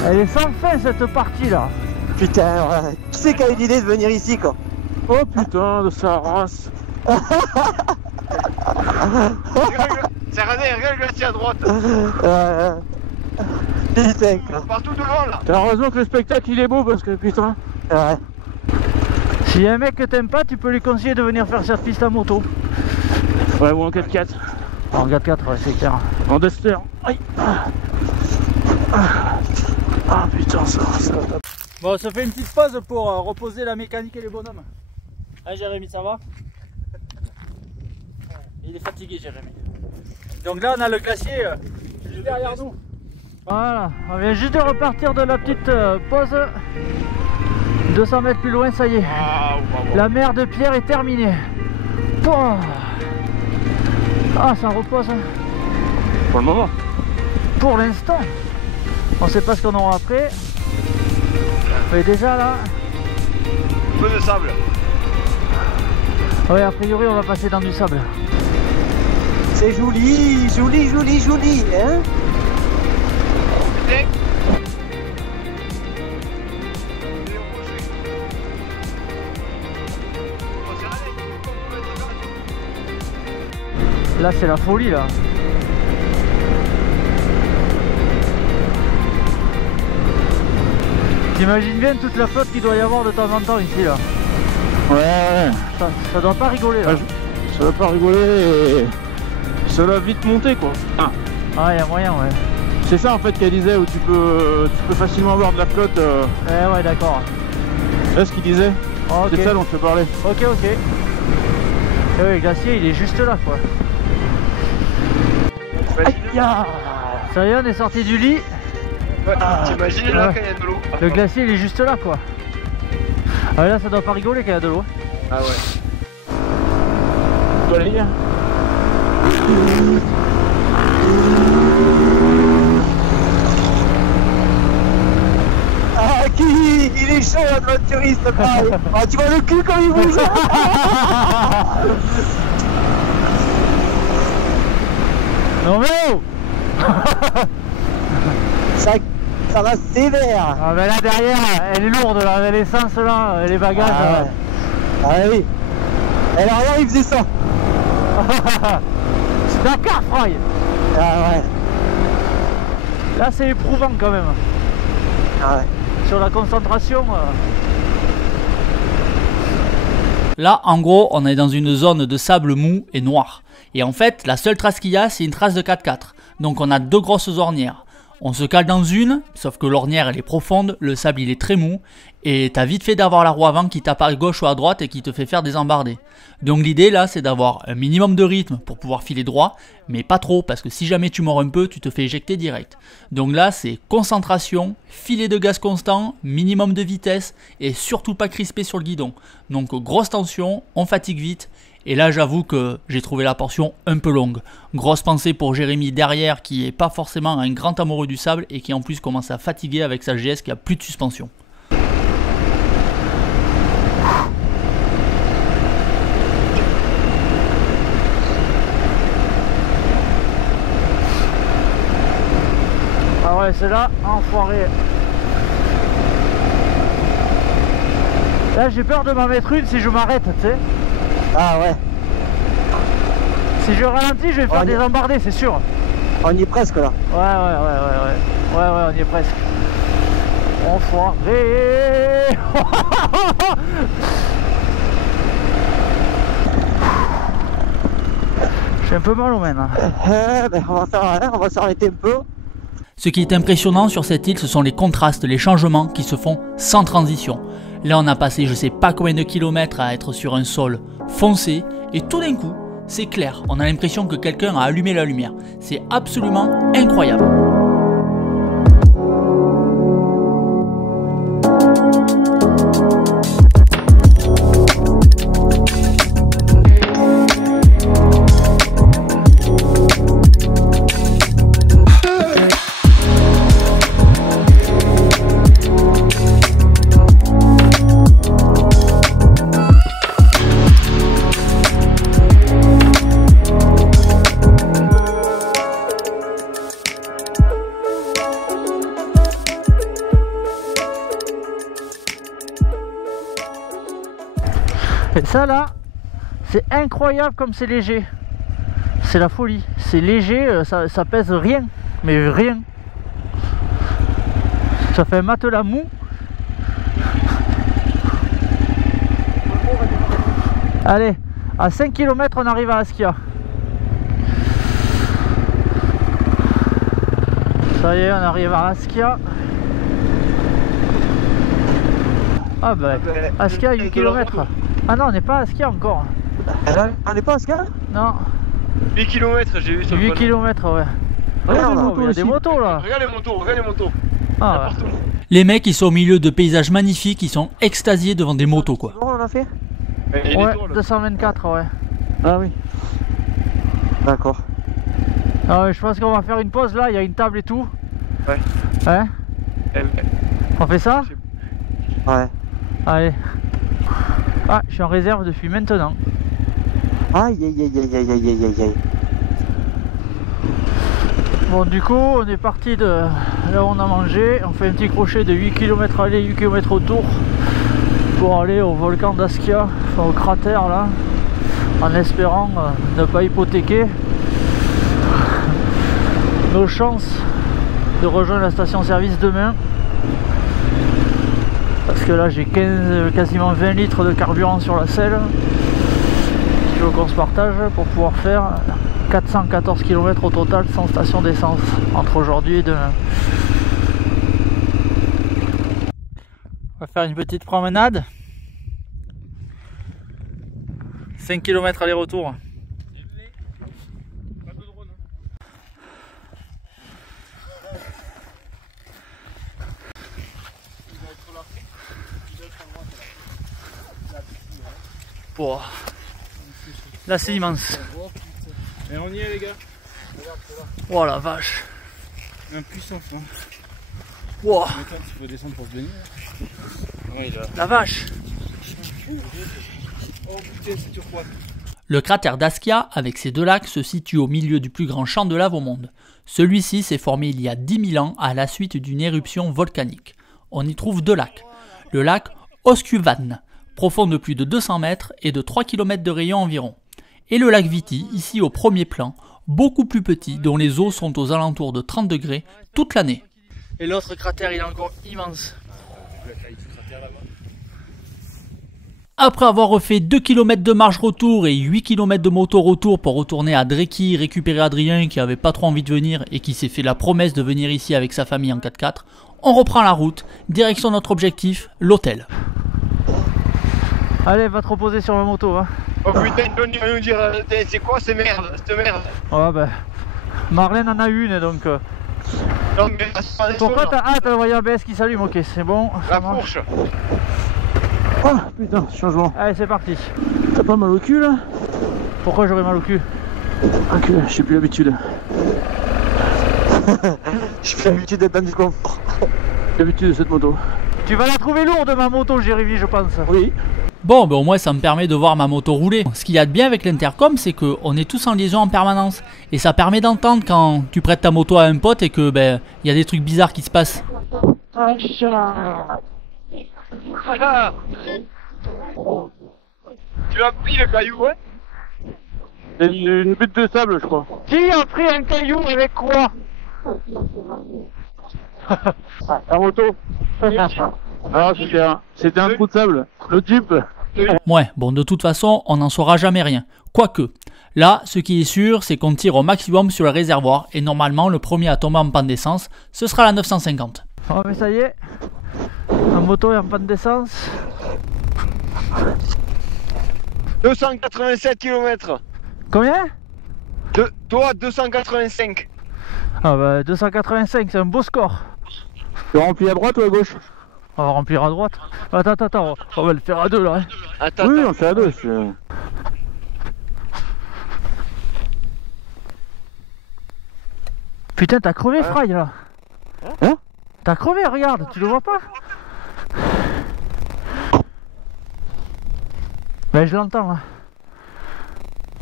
Elle est sans fin cette partie là. Putain, qui c'est qui a eu l'idée de venir ici quoi? Oh putain de sa race. C'est René, regarde le glacier à droite. Putain quoi. Partout devant là. T'as heureusement que le spectacle il est beau parce que putain. Ouais. Si y a un mec que t'aimes pas, tu peux lui conseiller de venir faire cette piste à moto. Ouais, ou en 4x4. En 4x4, ouais, c'est clair. En Duster. Aïe. Ah putain, ça. Bon, on se fait une petite pause pour reposer la mécanique et les bonhommes. Hein Jérémy, ça va? Il est fatigué Jérémy. Donc là on a le glacier juste derrière nous. Voilà, on vient juste de repartir de la petite pause. 200 mètres plus loin, ça y est. La mer de Pierre est terminée. Oh. Ah, ça repose. Pour le moment. Pour l'instant. On sait pas ce qu'on aura après. Mais déjà là. Un peu de sable. Ouais, a priori on va passer dans du sable. C'est joli, joli, joli, joli, hein? Là c'est la folie là. T'imagines bien toute la flotte qu'il doit y avoir de temps en temps ici là. Ouais. Ça doit pas rigoler là. Ça doit pas rigoler et ça va vite monter quoi. Ah, y a moyen, ouais. C'est ça en fait qu'elle disait où tu peux facilement avoir de la flotte. Ouais, d'accord. C'est ce qu'il disait. Oh, okay. C'est ça dont je te parlais. Ok. Et ouais, le glacier il est juste là quoi. Ça y est, on est sorti du lit. Ouais, t'imagines là quand il y a de l'eau. Le glacier il est juste là quoi. Ah là ça doit pas rigoler quand il y a de l'eau. Ah ouais. Tu dois aller bien. Ah, qui il est chaud, l'aventuriste, pareil. Ah, tu vois le cul quand il bouge. Non mais oh. Ça va sévère. Ah mais là derrière, elle est lourde là, l'essence là, les bagages. Ah, ouais. Ah oui. Et l'arrière il faisait ça. C'est Dakar, Froy. Ah ouais. Là c'est éprouvant quand même. Ah ouais. Sur la concentration. Là, en gros, on est dans une zone de sable mou et noir. Et en fait, la seule trace qu'il y a, c'est une trace de 4x4. Donc on a deux grosses ornières. On se cale dans une, sauf que l'ornière elle est profonde, le sable il est très mou, et t'as vite fait d'avoir la roue avant qui tape à gauche ou à droite et qui te fait faire des embardées. Donc l'idée là c'est d'avoir un minimum de rythme pour pouvoir filer droit, mais pas trop, parce que si jamais tu mords un peu, tu te fais éjecter direct. Donc là c'est concentration, filet de gaz constant, minimum de vitesse, et surtout pas crispé sur le guidon. Donc grosse tension, on fatigue vite. Et là j'avoue que j'ai trouvé la portion un peu longue. Grosse pensée pour Jérémy derrière qui est pas forcément un grand amoureux du sable et qui en plus commence à fatiguer avec sa GS qui a plus de suspension. Ah ouais c'est là, enfoiré. Là j'ai peur de m'en mettre une si je m'arrête, tu sais. Ah ouais. Si je ralentis, je vais faire des embardées, c'est sûr. On y est presque là. Ouais, on y est presque. Enfoiré. J'ai un peu mal au même. Ben, on va s'arrêter un peu. Ce qui est impressionnant sur cette île, ce sont les contrastes, les changements qui se font sans transition. Là, on a passé je sais pas combien de kilomètres à être sur un sol foncé, et tout d'un coup, c'est clair. On a l'impression que quelqu'un a allumé la lumière. C'est absolument incroyable. Et ça là, c'est incroyable comme c'est léger. C'est la folie. C'est léger, ça pèse rien. Mais rien. Ça fait un matelas mou. Allez, à 5 km on arrive à Askia. Ça y est, on arrive à Askia. Ah bah, Askia 8 km. Ah non, on n'est pas à Askia encore. On n'est pas à Askia? Non. 8 km j'ai vu sur 8 km, ouais. Regarde, il y a des motos là. Regarde les motos. Ah, ouais. Les mecs ils sont au milieu de paysages magnifiques, ils sont extasiés devant des motos quoi. On a fait? Ouais, 224, ouais. Ah oui. D'accord. Ah ouais, je pense qu'on va faire une pause là, il y a une table et tout. Ouais. Hein? On fait ça? Ouais. Allez. Ah, je suis en réserve depuis maintenant. Aïe aïe aïe aïe aïe aïe aïe aïe aïe. Bon, du coup, on est parti de là où on a mangé. On fait un petit crochet de 8 km aller, 8 km retour pour aller au volcan d'Askia, enfin au cratère là, en espérant ne pas hypothéquer nos chances de rejoindre la station-service demain. Parce que là j'ai quasiment 20 litres de carburant sur la selle qu'il faut qu'on se partage pour pouvoir faire 414 km au total sans station d'essence entre aujourd'hui et demain. On va faire une petite promenade. 5 km aller-retour. Wow. Là c'est immense. Et on y est les gars. Oh la vache. Un puissant fond. Wow. Il faut descendre pour se baigner. Ouais, la vache. Oh putain, c'est turquoise. Le cratère d'Askia, avec ses deux lacs, se situe au milieu du plus grand champ de lave au monde. Celui-ci s'est formé il y a 10 000 ans à la suite d'une éruption volcanique. On y trouve deux lacs. Le lac Oscuvan, profond de plus de 200 mètres et de 3 km de rayon environ. Et le lac Viti, ici au premier plan, beaucoup plus petit, dont les eaux sont aux alentours de 30 degrés toute l'année. Et l'autre cratère, il est encore immense. Après avoir refait 2 km de marche retour et 8 km de moto retour pour retourner à Dréqui récupérer Adrien qui avait pas trop envie de venir et qui s'est fait la promesse de venir ici avec sa famille en 4x4, on reprend la route, direction notre objectif, l'hôtel. Allez, va te reposer sur ma moto. Hein. Oh putain, Johnny va nous dire, c'est quoi cette merde? Ouais bah, Marlène en a une donc... Non mais... Pourquoi t'as le voyant ABS qui s'allume? Ok, c'est bon. La fourche. Oh putain, changement. Allez, c'est parti. T'as pas mal au cul là? Pourquoi j'aurais mal au cul? Ok, j'ai plus l'habitude. J'ai plus l'habitude d'être dans du confort. J'ai l'habitude de cette moto. Tu vas la trouver lourde ma moto, Jérémy, je pense. Oui. Bon, ben au moins ça me permet de voir ma moto rouler. Ce qu'il y a de bien avec l'intercom, c'est qu'on est tous en liaison en permanence. Et ça permet d'entendre quand tu prêtes ta moto à un pote et que ben il y a des trucs bizarres qui se passent. Tu as pris le caillou, hein? C'est une butte de sable, je crois. Qui a pris un caillou avec quoi? La moto. Ah, c'était un trou de sable. Le Jeep. Ouais, bon de toute façon, on n'en saura jamais rien. Quoique, là, ce qui est sûr, c'est qu'on tire au maximum sur le réservoir et normalement, le premier à tomber en panne d'essence, ce sera la 950. Oh mais ça y est, la moto est en panne d'essence. 287 km. Combien? Toi 285. Ah bah 285, c'est un beau score. Tu remplis à droite ou à gauche? On va remplir à droite. Attends, on va le faire à deux là. Hein. Attends, oui, on fait à deux. Putain, t'as crevé, Fry là. Hein? T'as crevé, regarde, tu le vois pas? Ben je l'entends là.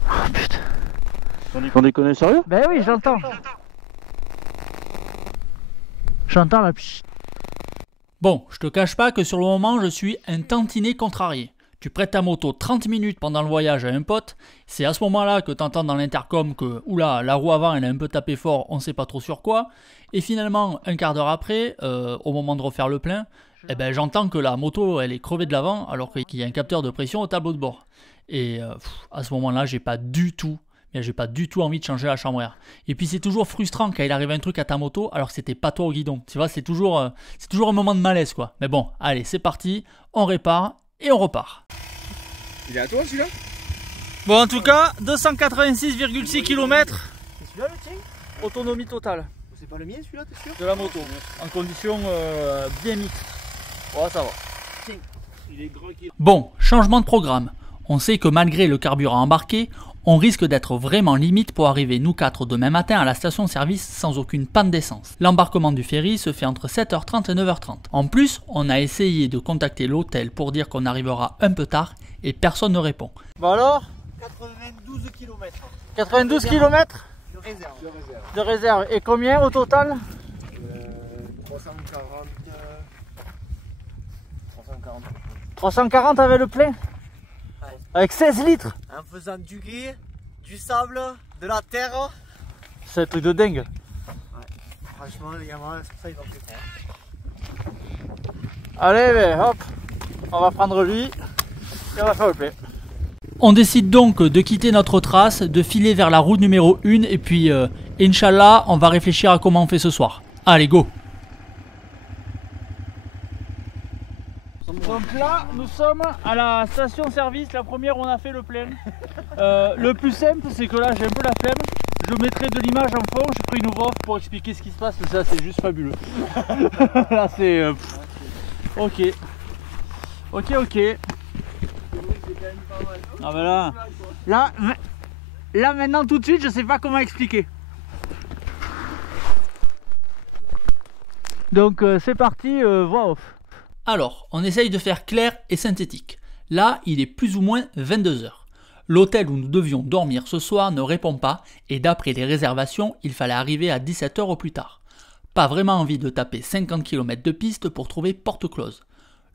Oh putain. On déconne sérieux? Ben oui, je l'entends. J'entends la pchit. Bon, je te cache pas que sur le moment, je suis un tantinet contrarié. Tu prêtes ta moto 30 minutes pendant le voyage à un pote, c'est à ce moment-là que t'entends dans l'intercom que oula, la roue avant elle a un peu tapé fort, on sait pas trop sur quoi, et finalement, un quart d'heure après, au moment de refaire le plein, eh ben, j'entends que la moto elle est crevée de l'avant alors qu'il y a un capteur de pression au tableau de bord. Et à ce moment-là, j'ai pas du tout envie de changer la chambre à air. Et puis c'est toujours frustrant quand il arrive un truc à ta moto alors que c'était pas toi au guidon. Tu vois, c'est toujours un moment de malaise quoi. Mais bon, allez, c'est parti, on répare et on repart. Il est à toi celui-là? Bon en tout cas, 286,6 km. C'est celui-là le tien? Autonomie totale. C'est pas le mien celui-là, t'es sûr? De la moto, en condition bien mixte. Ouais, ça va. Tiens, il est gros qui... Bon, changement de programme. On sait que malgré le carburant embarqué, on risque d'être vraiment limite pour arriver nous 4 demain matin à la station-service sans aucune panne d'essence. L'embarquement du ferry se fait entre 7h30 et 9h30. En plus, on a essayé de contacter l'hôtel pour dire qu'on arrivera un peu tard et personne ne répond. Bon alors? 92 km. 92 km de réserve. De réserve. Et combien au total? 340. 340 avec le plein? Ouais. Avec 16 litres? En faisant du gris, du sable, de la terre. C'est un truc de dingue. Ouais. Franchement, les gamins, c'est pour ça qu'ils ont fait ça. Allez, ben, hop, on va prendre lui et on va faire le plein. On décide donc de quitter notre trace, de filer vers la route numéro 1 et puis, Inch'Allah, on va réfléchir à comment on fait ce soir. Allez, go! Donc là, nous sommes à la station-service, la première où on a fait le plein. Le plus simple, c'est que là, j'ai un peu la flemme. Je mettrai de l'image en fond, je ferai une voix pour expliquer ce qui se passe, mais ça, c'est juste fabuleux. Là, c'est... Ok. Ah bah là maintenant tout de suite je sais pas comment expliquer. Donc c'est parti, voix off. Alors, on essaye de faire clair et synthétique. Là, il est plus ou moins 22 h. L'hôtel où nous devions dormir ce soir ne répond pas et d'après les réservations, il fallait arriver à 17 h au plus tard. Pas vraiment envie de taper 50 km de piste pour trouver porte close.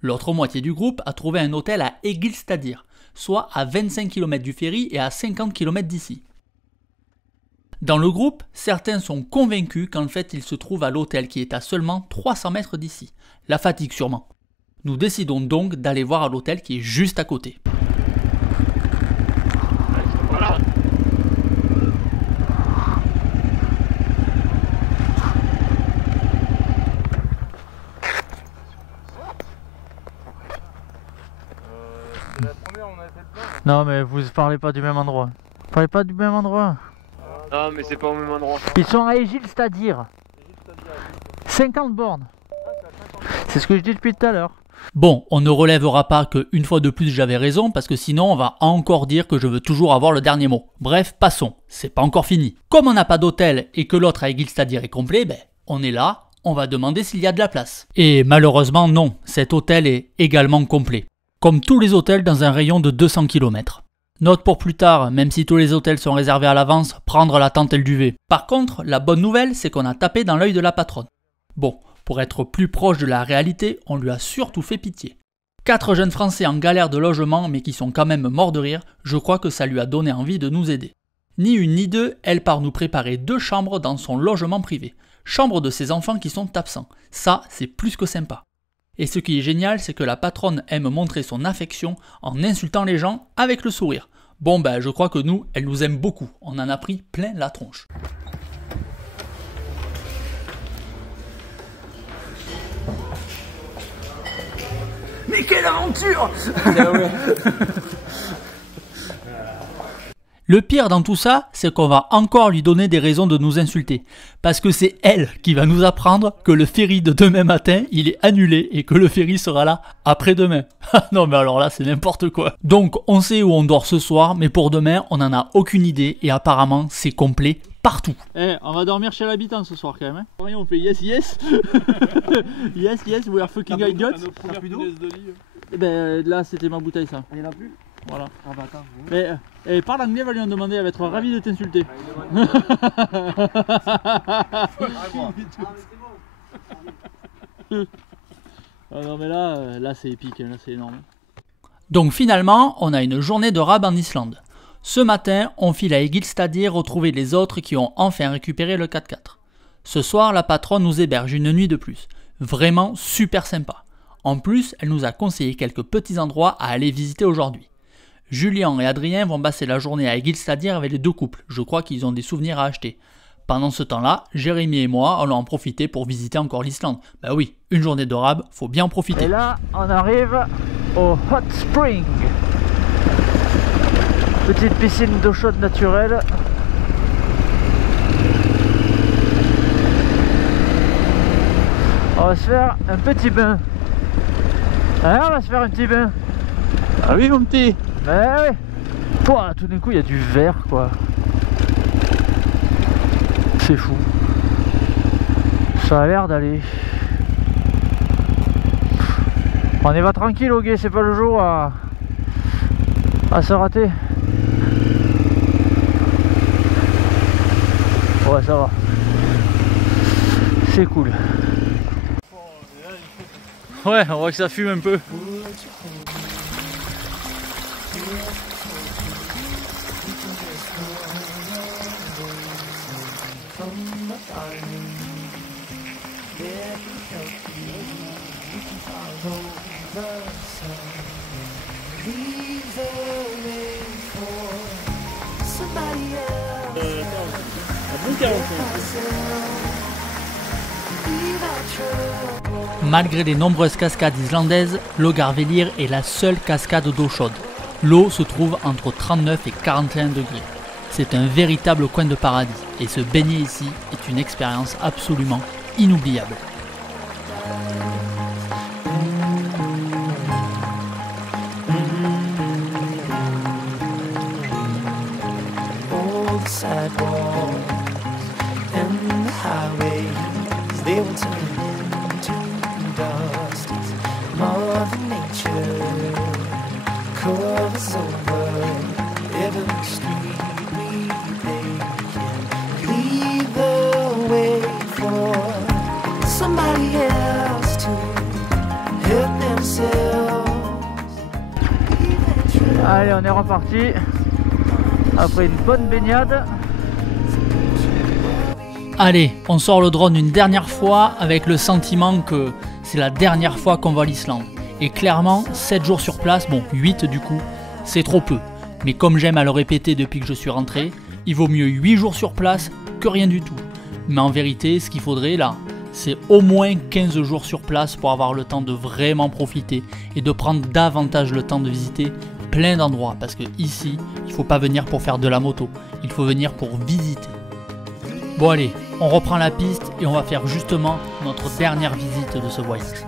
L'autre moitié du groupe a trouvé un hôtel à Egilsstadir, soit à 25 km du ferry et à 50 km d'ici. Dans le groupe, certains sont convaincus qu'en fait il se trouve à l'hôtel qui est à seulement 300 mètres d'ici. La fatigue sûrement. Nous décidons donc d'aller voir à l'hôtel qui est juste à côté. Voilà. Non mais vous parlez pas du même endroit. Vous parlez pas du même endroit. Non mais c'est pas au même endroit. Ils sont à Egilsstadir. 50 bornes. C'est ce que je dis depuis tout à l'heure. Bon, on ne relèvera pas que une fois de plus j'avais raison parce que sinon on va encore dire que je veux toujours avoir le dernier mot. Bref, passons, c'est pas encore fini. Comme on n'a pas d'hôtel et que l'autre à Egilsstadir est complet, ben on est là, on va demander s'il y a de la place. Et malheureusement non, cet hôtel est également complet. Comme tous les hôtels dans un rayon de 200 km. Note pour plus tard, même si tous les hôtels sont réservés à l'avance, prendre la tente et le duvet. Par contre, la bonne nouvelle, c'est qu'on a tapé dans l'œil de la patronne. Bon, pour être plus proche de la réalité, on lui a surtout fait pitié. 4 jeunes Français en galère de logement mais qui sont quand même morts de rire, je crois que ça lui a donné envie de nous aider. Ni une ni deux, elle part nous préparer 2 chambres dans son logement privé. Chambre de ses enfants qui sont absents. Ça, c'est plus que sympa. Et ce qui est génial, c'est que la patronne aime montrer son affection en insultant les gens avec le sourire. Bon ben, je crois que nous, elle nous aime beaucoup. On en a pris plein la tronche. Mais quelle aventure! Le pire dans tout ça, c'est qu'on va encore lui donner des raisons de nous insulter. Parce que c'est elle qui va nous apprendre que le ferry de demain matin, il est annulé et que le ferry sera là après-demain. Non mais alors là, c'est n'importe quoi. Donc on sait où on dort ce soir, mais pour demain, on n'en a aucune idée et apparemment, c'est complet partout. On va dormir chez l'habitant ce soir quand même. Hein. On fait yes yes. Yes yes, we are fucking idiots. T'as plus d'eau? Ben là, c'était ma bouteille ça. Il n'y en a plus? Voilà. Ah bah attends. Mais parle anglais, va lui en demander, elle va être ravie de t'insulter. Ah non mais là c'est épique, là c'est énorme. Donc finalement, on a une journée de rab en Islande. Ce matin, on file à Egilsstadir retrouver les autres qui ont enfin récupéré le 4x4. Ce soir, la patronne nous héberge une nuit de plus. Vraiment super sympa. En plus, elle nous a conseillé quelques petits endroits à aller visiter aujourd'hui. Julien et Adrien vont passer la journée à Egilsstadir avec les 2 couples. Je crois qu'ils ont des souvenirs à acheter. Pendant ce temps-là, Jérémy et moi allons en profiter pour visiter encore l'Islande. Bah oui, une journée de rab, faut bien en profiter. Et là, on arrive au Hot Spring. Petite piscine d'eau chaude naturelle. On va se faire un petit bain. Hein, on va se faire un petit bain. Ah oui mon petit. Ben oui. Pouah, tout d'un coup il y a du vert quoi. C'est fou. Ça a l'air d'aller. On y va tranquille au guet, c'est pas le jour à se rater. Ouais ça va. C'est cool. Ouais, on voit que ça fume un peu. Malgré les nombreuses cascades islandaises, Laugarvellir est la seule cascade d'eau chaude. L'eau se trouve entre 39 et 41 degrés. C'est un véritable coin de paradis et se baigner ici est une expérience absolument inoubliable. it's over. Every street we take, leave the way for somebody else to help themselves. Allez, on est reparti après une bonne baignade. Allez, on sort le drone une dernière fois avec le sentiment que c'est la dernière fois qu'on va l'Islande. Et clairement, 7 jours sur place, bon 8 du coup, c'est trop peu. Mais comme j'aime à le répéter depuis que je suis rentré, il vaut mieux 8 jours sur place que rien du tout. Mais en vérité, ce qu'il faudrait là, c'est au moins 15 jours sur place pour avoir le temps de vraiment profiter et de prendre davantage le temps de visiter plein d'endroits. Parce que ici, il faut pas venir pour faire de la moto, il faut venir pour visiter. Bon allez, on reprend la piste et on va faire justement notre dernière visite de ce voyage.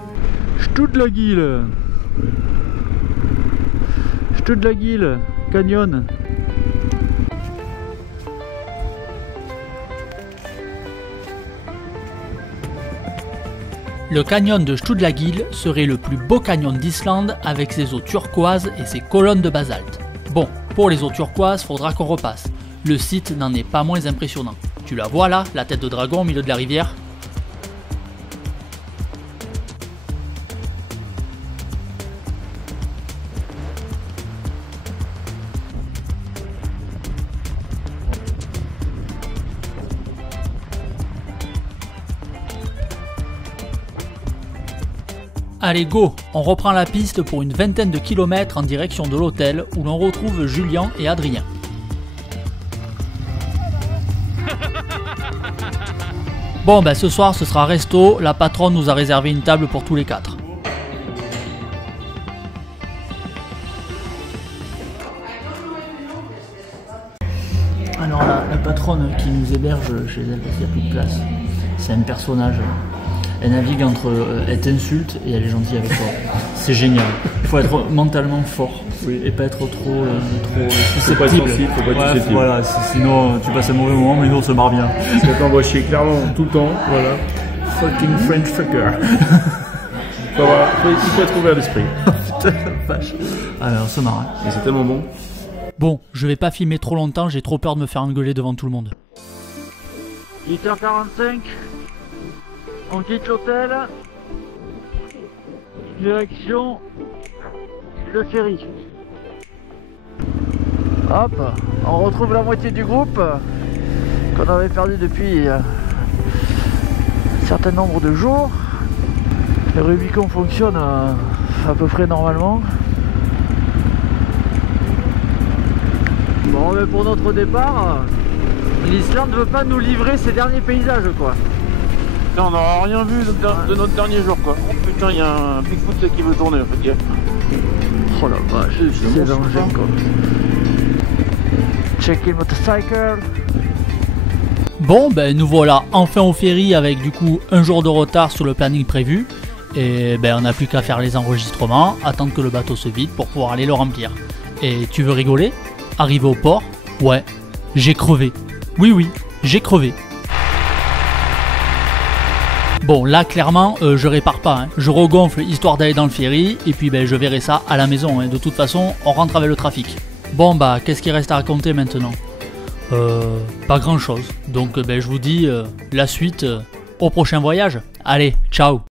Stutlagill, Canyon. Le canyon de Stutlagill serait le plus beau canyon d'Islande avec ses eaux turquoises et ses colonnes de basalte. Bon, pour les eaux turquoises, faudra qu'on repasse. Le site n'en est pas moins impressionnant. Tu la vois là, la tête de dragon au milieu de la rivière? Allez go, on reprend la piste pour une vingtaine de kilomètres en direction de l'hôtel où l'on retrouve Julien et Adrien. Bon ben ce soir ce sera resto, la patronne nous a réservé une table pour tous les 4. Alors la patronne qui nous héberge chez elle parce qu'il n'y a plus de place, c'est un personnage. Elle navigue entre elle t'insulte et elle est gentille avec toi. C'est génial. Il faut être mentalement fort et pas être trop susceptible. Faut pas être susceptible. Voilà, sinon tu passes un mauvais moment, mais nous on se marre bien. Ça t'envoie chier clairement tout le temps, voilà. Fucking French fucker. Il faut être ouvert d'esprit. Putain la vache. Alors on se marre. Et c'est tellement bon. Bon, je vais pas filmer trop longtemps, j'ai trop peur de me faire engueuler devant tout le monde. 8h45. On quitte l'hôtel, direction le ferry. Hop, on retrouve la moitié du groupe qu'on avait perdu depuis un certain nombre de jours. Le Rubicon fonctionne à peu près normalement. Bon, mais pour notre départ, l'Islande ne veut pas nous livrer ses derniers paysages quoi. On n'a rien vu de notre dernier jour quoi. Oh putain, il y a un Bigfoot qui veut tourner en fait. Oh la vache, c'est dangereux quoi. Check-in motorcycle. Bon ben nous voilà enfin au ferry avec du coup un jour de retard sur le planning prévu. Et ben on n'a plus qu'à faire les enregistrements, attendre que le bateau se vide pour pouvoir aller le remplir. Et tu veux rigoler? Arrivé au port, ouais, j'ai crevé. Oui, j'ai crevé. Bon là clairement je répare pas, hein. Je regonfle histoire d'aller dans le ferry et puis ben, je verrai ça à la maison, hein. De toute façon on rentre avec le trafic. Bon bah qu'est-ce qu'il reste à raconter maintenant? Pas grand chose, donc ben, je vous dis la suite au prochain voyage. Allez, ciao.